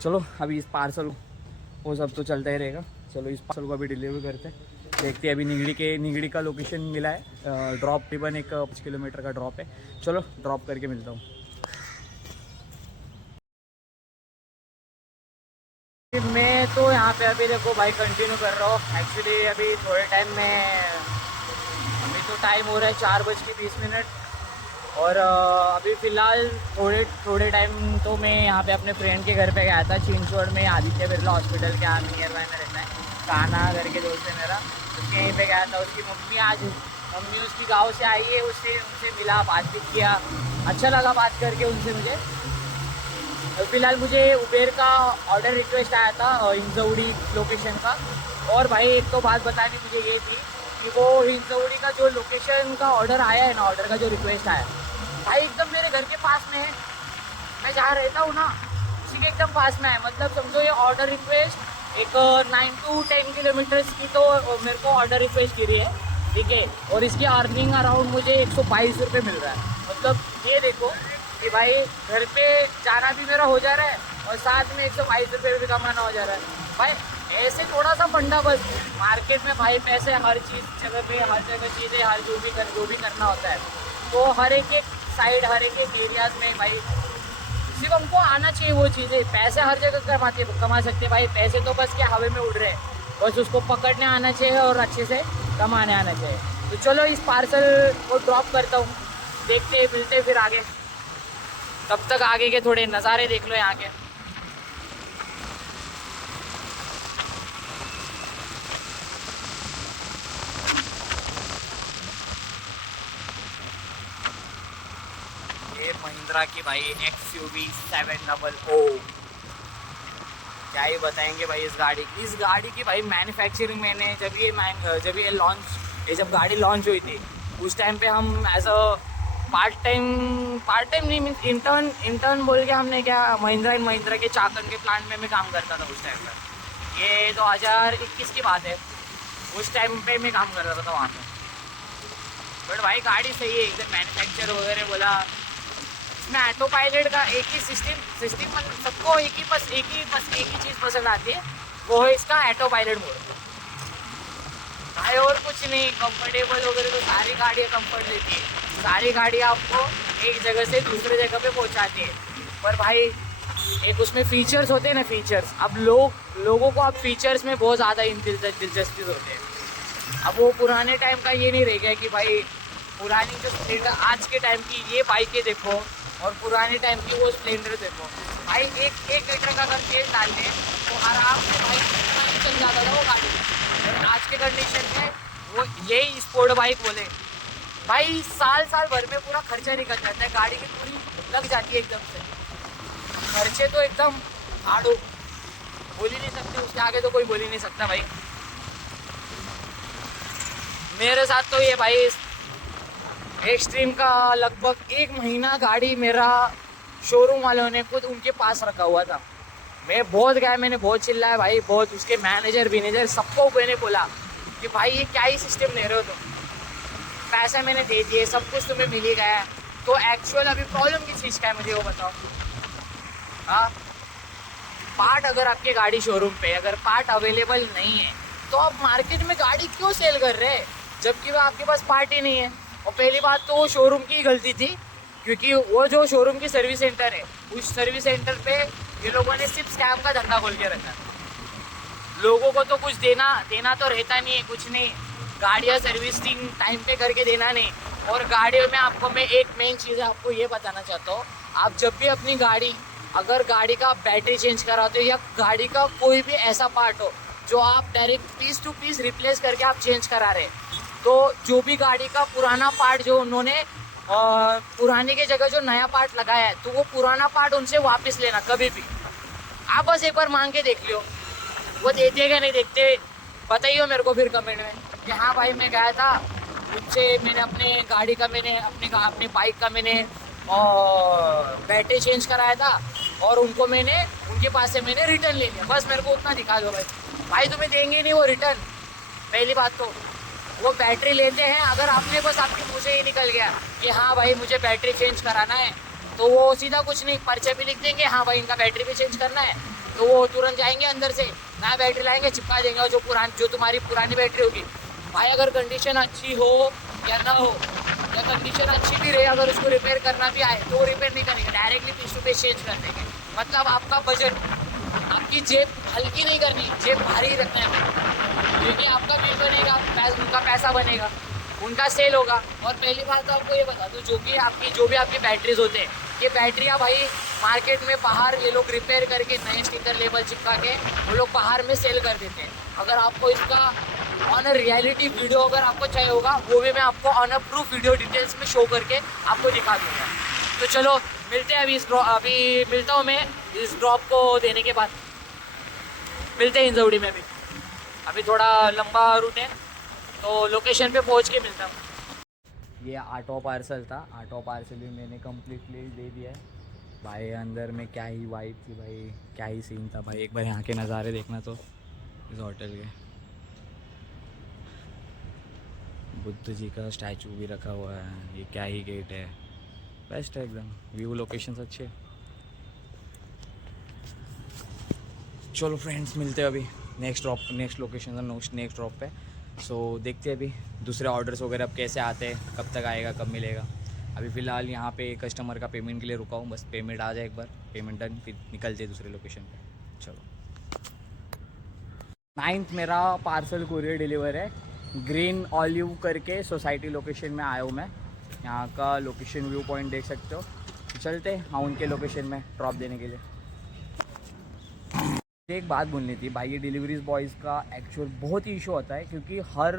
चलो अभी इस पार्सल वो सब तो चलता ही रहेगा। चलो इस पार्सल को अभी डिलीवर करते हैं, देखते हैं। अभी निगड़ी का लोकेशन मिला है, ड्रॉप तकरीबन 5 किलोमीटर का ड्रॉप है। चलो ड्रॉप करके मिलता हूँ। मैं तो यहाँ पे अभी देखो भाई कंटिन्यू कर रहा हूँ। एक्चुअली अभी थोड़े टाइम में, अभी तो टाइम हो रहा है 4:20 और अभी फ़िलहाल थोड़े टाइम तो मैं यहाँ पे अपने फ्रेंड के घर पे गया था, चिंचवड़ में, आदित्य बिरला हॉस्पिटल के यहाँ नियर बाय में रहता है, काना करके दोस्त है मेरा, उसके यहीं पे गया था। उसकी मम्मी उसकी गाँव से आई है, उनसे मिला, बातचीत किया, अच्छा लगा बात करके उनसे मुझे। फ़िलहाल मुझे उबेर का ऑर्डर रिक्वेस्ट आया था हिंजौड़ी लोकेशन का। और भाई एक तो बात बतानी मुझे ये थी कि वो हिंजौड़ी का जो लोकेशन का ऑर्डर आया है ना, ऑर्डर का जो रिक्वेस्ट आया भाई, एकदम मेरे घर के पास में है। मैं जहाँ रहता हूँ ना, उसी के एकदम पास में है। मतलब समझो ये ऑर्डर रिक्वेस्ट एक 9 to 10 किलोमीटर्स की तो मेरे को ऑर्डर रिक्वेस्ट गिरी है, ठीक है। और इसकी अर्निंग अराउंड मुझे 122 रुपये मिल रहा है। मतलब ये देखो कि भाई घर पे जाना भी मेरा हो जा रहा है और साथ में 122 रुपये भी कमाना हो जा रहा है भाई। ऐसे थोड़ा सा फंडा बस मार्केट में भाई, पैसे हर चीज़ जगह पे, हर जगह चीज़ें, हर जो भी करना होता है, तो हर एक साइड, हर एक एरियाज में भाई सिर्फ हमको आना चाहिए वो चीज़ें। पैसे हर जगह कमा सकते भाई, पैसे तो बस क्या हवा में उड़ रहे हैं, बस उसको पकड़ने आना चाहिए और अच्छे से कमाने आना चाहिए। तो चलो इस पार्सल को ड्रॉप करता हूँ, देखते मिलते फिर आगे। तब तक आगे के थोड़े नज़ारे देख लो यहाँ के। ये महिंद्रा की भाई XUV 700, क्या ही बताएंगे भाई इस गाड़ी की भाई। मैन्युफैक्चरिंग मैंने जब गाड़ी लॉन्च हुई थी, उस टाइम पे हम एज अ पार्ट टाइम नहीं, मीन्स इंटर्न बोल के हमने क्या, महिंद्रा के चाकन के प्लांट में मैं काम करता था उस टाइम पर। ये 2021 की बात है, उस टाइम पे मैं काम करता था वहाँ पे। बट भाई गाड़ी सही है एकदम, मैन्युफैक्चर वगैरह बोला। इसमें ऑटो पायलट का एक ही सिस्टम मतलब सबको एक ही चीज़ पसंद आती है, वो है इसका ऑटो पायलट मोड भाई। और कुछ नहीं, कंफर्टेबल वगैरह तो सारी गाड़ियाँ कंफर्ट देती है, सारी गाड़ियाँ आपको एक जगह से दूसरे जगह पे पहुँचाती है। पर भाई एक उसमें फीचर्स होते हैं ना, फीचर्स। अब लोगों को अब फीचर्स में बहुत ज़्यादा दिलचस्पी होते हैं। अब वो पुराने टाइम का ये नहीं रह गया कि भाई पुरानी जो स्प्लेंडर, आज के टाइम की ये बाइकें देखो और पुराने टाइम की वो स्प्लेंडर देखो भाई। एक लीटर का अगर तेल डाल दें तो आराम से भाई चल जाता था वो गाड़ी। और आज के कंडीशन में वो यही स्पोर्ट बाइक बोले भाई, साल भर में पूरा खर्चा निकल जाता है, गाड़ी की पूरी लग जाती है एकदम से। खर्चे तो एकदम आड़ो, बोल ही नहीं सकते, उसके आगे तो कोई बोल ही नहीं सकता भाई। मेरे साथ तो ये भाई एक्सट्रीम का लगभग 1 महीना गाड़ी मेरा शोरूम वालों ने खुद उनके पास रखा हुआ था। मैं बहुत गया, मैंने बहुत चिल्लाया भाई, बहुत। उसके मैनेजर सबको मैंने बोला कि भाई ये क्या ही सिस्टम ले रहे हो तुम, पैसा मैंने दे दिए, सब कुछ तुम्हें मिल ही गया है, तो एक्चुअल अभी प्रॉब्लम किस चीज़ का है मुझे वो बताओ। हाँ, पार्ट अगर आपके गाड़ी शोरूम पे अगर पार्ट अवेलेबल नहीं है तो आप मार्केट में गाड़ी क्यों सेल कर रहे हैं? जबकि वो आपके पास पार्ट ही नहीं है। और पहली बात तो वो शोरूम की गलती थी, क्योंकि वो जो शोरूम की सर्विस सेंटर है, उस सर्विस सेंटर पे ये लोगों ने सिर्फ स्कैम का धंधा खोल के रखा है। लोगों को तो कुछ देना तो रहता नहीं है, कुछ नहीं, गाड़ियाँ सर्विसिंग टाइम पे करके देना नहीं। और गाड़ियों में आपको मैं एक मेन चीज़ आपको ये बताना चाहता हूँ, आप जब भी अपनी अगर गाड़ी का बैटरी चेंज कराते हो या गाड़ी का कोई भी ऐसा पार्ट हो जो आप direct piece to piece replace करके आप चेंज करा रहे, तो जो भी गाड़ी का पुराना पार्ट जो उन्होंने पुराने की जगह जो नया पार्ट लगाया है, तो वो पुराना पार्ट उनसे वापस लेना कभी भी। आप बस एक बार मांग के देख लियो, वो देते क्या नहीं देते बताइए मेरे को फिर कमेंट में कि हाँ भाई मैं गया था उनसे, मैंने अपने गाड़ी का अपनी बाइक का मैंने बैटरी चेंज कराया था और उनके पास से मैंने रिटर्न ले लिया। बस मेरे को उतना दिखा दो भाई तुम्हें देंगे नहीं वो रिटर्न। पहली बात तो वो बैटरी लेते हैं, अगर आपने बस आपके मुँह से ये निकल गया कि हाँ भाई मुझे बैटरी चेंज कराना है, तो वो सीधा कुछ नहीं पर्चे भी लिख देंगे, हाँ भाई इनका बैटरी भी चेंज करना है, तो वो तुरंत जाएंगे अंदर से नया बैटरी लाएंगे, चिपका देंगे। और जो तुम्हारी पुरानी बैटरी होगी भाई, अगर कंडीशन अच्छी हो या ना हो, या कंडीशन अच्छी भी रहे, अगर उसको रिपेयर करना भी आए तो वो रिपेयर नहीं करेंगे, directly piece to piece change कर देंगे। मतलब आपका बजट, आपकी जेब हल्की नहीं करनी, जेब भारी ही रखना है, क्योंकि आपका बिल बनेगा, उनका पैसा बनेगा, उनका सेल होगा। और पहली बात तो आपको ये बता दूँ, जो भी आपकी बैटरीज होते हैं, ये बैटरियाँ भाई मार्केट में बाहर ये लोग रिपेयर करके नए स्टिकर लेबल चिपका के वो लोग बाहर में सेल कर देते हैं। अगर आपको इसका ऑन अ रियलिटी वीडियो अगर आपको चाहिए होगा, वो भी मैं आपको on a proof video details में शो करके आपको दिखा दूँगा। तो चलो मिलते हैं अभी मिलता हूँ मैं इस ड्रॉप को देने के बाद, मिलते हैं इंजौड़ी में भी। अभी थोड़ा लंबा रूट है तो लोकेशन पे पहुँच के मिलता हूँ। ये ऑटो पार्सल था, ऑटो पार्सल भी मैंने कम्प्लीटली दे दिया है भाई। अंदर में क्या ही वाइब थी भाई, क्या ही सीन था भाई। एक बार यहाँ के नज़ारे देखना तो इस होटल के, बुद्ध जी का स्टैचू भी रखा हुआ है, ये क्या ही गेट है, बेस्ट है एकदम, व्यू लोकेशंस अच्छे। चलो फ्रेंड्स मिलते हैं अभी नेक्स्ट लोकेशन नेक्स्ट ड्रॉप पे। सो देखते हैं अभी दूसरे ऑर्डर्स वगैरह अब कैसे आते हैं, कब तक आएगा, कब मिलेगा। अभी फ़िलहाल यहाँ पे कस्टमर का पेमेंट के लिए रुका हूँ, बस पेमेंट आ जाए एक बार, पेमेंट डन, फिर निकलते हैं दूसरे लोकेशन पे। चलो 9th मेरा पार्सल कुरियर डिलीवर है, ग्रीन ऑलिव करके सोसाइटी लोकेशन में आया हूँ मैं। यहाँ का लोकेशन व्यू पॉइंट देख सकते हो। चलते हाँ उनके लोकेशन में ड्रॉप देने के लिए। एक बात बोलनी थी भाई, ये डिलीवरीज बॉयज़ का एक्चुअल बहुत ही इशू होता है, क्योंकि हर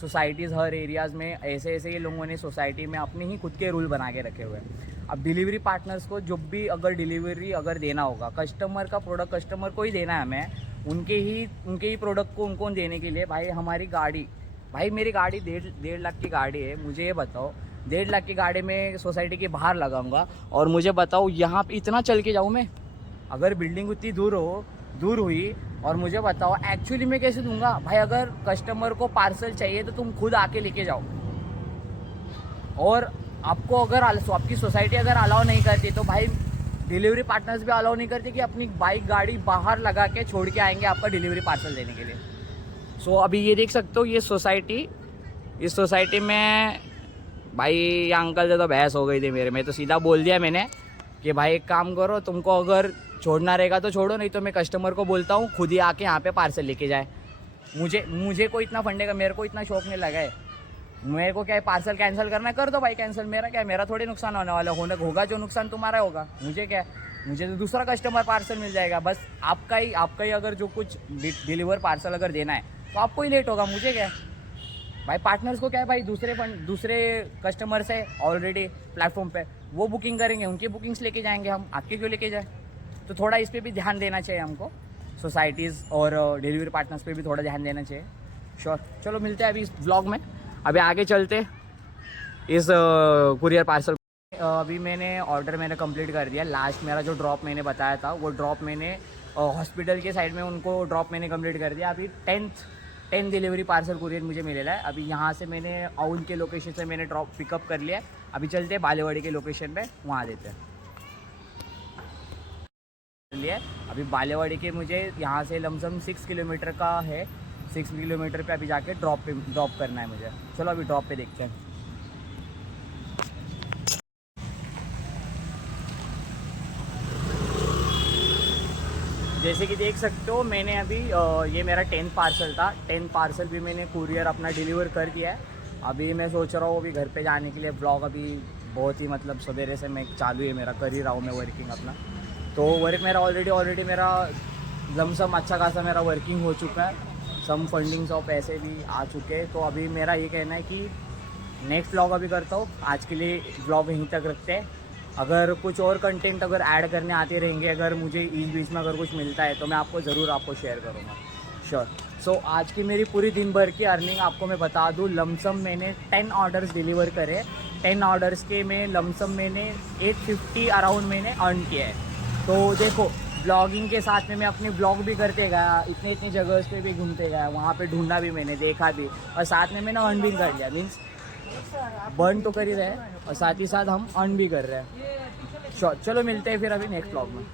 सोसाइटीज़ हर एरियाज़ में ऐसे ये लोगों ने सोसाइटी में अपने ही खुद के रूल बना के रखे हुए हैं। अब डिलीवरी पार्टनर्स को जब भी अगर डिलीवरी देना होगा, कस्टमर का प्रोडक्ट कस्टमर को ही देना है हमें, उनके ही प्रोडक्ट को उनको देने के लिए भाई हमारी गाड़ी, भाई मेरी गाड़ी 1.5 लाख की गाड़ी है, मुझे ये बताओ 1.5 लाख की गाड़ी में सोसाइटी के बाहर लगाऊंगा, और मुझे बताओ यहाँ पे इतना चल के जाऊँ मैं? अगर बिल्डिंग उतनी दूर हुई और मुझे बताओ एक्चुअली मैं कैसे दूंगा भाई? अगर कस्टमर को पार्सल चाहिए तो तुम खुद आके लेके जाओ, और आपको अगर आपकी सोसाइटी अगर अलाउ नहीं करती तो भाई डिलीवरी पार्टनर्स भी अलाउ नहीं करते कि अपनी बाइक गाड़ी बाहर लगा के छोड़ के आएंगे आपका डिलीवरी पार्सल देने के लिए। सो अभी ये देख सकते हो ये इस सोसाइटी में भाई ये अंकल से तो बहस हो गई थी मेरे में, तो सीधा बोल दिया मैंने कि भाई एक काम करो, तुमको अगर छोड़ना रहेगा तो छोड़ो, नहीं तो मैं कस्टमर को बोलता हूँ खुद ही आके यहाँ पे पार्सल लेके जाए। मुझे को इतना फंडे का मेरे को इतना शौक नहीं लगा है। मेरे को क्या है, पार्सल कैंसिल करना है कर दो भाई कैंसिल, मेरा क्या है, मेरा थोड़ी नुकसान होने वाला होगा, जो नुकसान तुम्हारा होगा मुझे क्या है, मुझे तो दूसरा कस्टमर पार्सल मिल जाएगा। बस आपका ही अगर जो कुछ डिलीवर पार्सल अगर देना है तो आपको ही लेट होगा, मुझे क्या है भाई। पार्टनर्स को क्या है भाई, दूसरे कस्टमर से ऑलरेडी प्लेटफॉर्म पे वो बुकिंग करेंगे, उनकी बुकिंग्स लेके जाएंगे, हम आपके क्यों लेके जाए? तो थोड़ा इस पर भी ध्यान देना चाहिए हमको, सोसाइटीज़ और डिलीवरी पार्टनर्स पे भी थोड़ा ध्यान देना चाहिए। श्योर, चलो मिलते हैं अभी इस व्लॉग में। अभी आगे चलते इस कुरियर पार्सल। अभी मैंने कंप्लीट कर दिया। लास्ट मेरा जो ड्रॉप मैंने बताया था वो ड्रॉप मैंने हॉस्पिटल के साइड में उनको ड्रॉप मैंने कंप्लीट कर दिया। अभी 10 डिलीवरी पार्सल कुरियर मुझे मिलेला है। अभी यहाँ से मैंने आउन के लोकेशन से मैंने ड्रॉप पिकअप कर लिया। अभी चलते हैं बालेवाड़ी के लोकेशन पे, वहाँ देते हैं लिए। अभी बालेवाड़ी के मुझे यहाँ से लमसम 6 किलोमीटर का है, 6 किलोमीटर पे अभी जाके ड्रॉप करना है मुझे। चलो अभी ड्रॉप पे देखते हैं। जैसे कि देख सकते हो मैंने अभी ये मेरा 10 पार्सल था, 10 पार्सल भी मैंने कुरियर अपना डिलीवर कर दिया है। अभी मैं सोच रहा हूँ अभी घर पे जाने के लिए। ब्लॉग अभी बहुत ही मतलब सवेरे से मैं चालू है मेरा, कर ही रहा हूँ मैं वर्किंग अपना। तो वर्क मेरा ऑलरेडी मेरा लमसम अच्छा खासा मेरा वर्किंग हो चुका है, सम फंडिंग्स और पैसे भी आ चुके हैं। तो अभी मेरा ये कहना है कि नेक्स्ट ब्लॉग अभी करता हूँ। आज के लिए ब्लॉग यहीं तक रखते हैं। अगर कुछ और कंटेंट अगर ऐड करने आते रहेंगे, अगर मुझे इस बीच में अगर कुछ मिलता है तो मैं आपको ज़रूर आपको शेयर करूँगा, श्योर। सो आज की मेरी पूरी दिन भर की अर्निंग आपको मैं बता दूँ। लमसम मैंने 10 ऑर्डर्स डिलीवर करे, 10 ऑर्डर्स के में लमसम मैंने 850 अराउंड मैंने अर्न किया है। तो देखो ब्लॉगिंग के साथ में मैं अपनी ब्लॉग भी करते गया, इतने जगह पे भी घूमते गया, वहाँ पे ढूंढा भी मैंने, देखा भी, और साथ में मैंने अर्न भी कर लिया। मीन्स बर्न तो कर ही रहे हैं और साथ ही साथ हम अर्न भी कर रहे हैं। चलो मिलते हैं फिर अभी नेक्स्ट ब्लॉग में।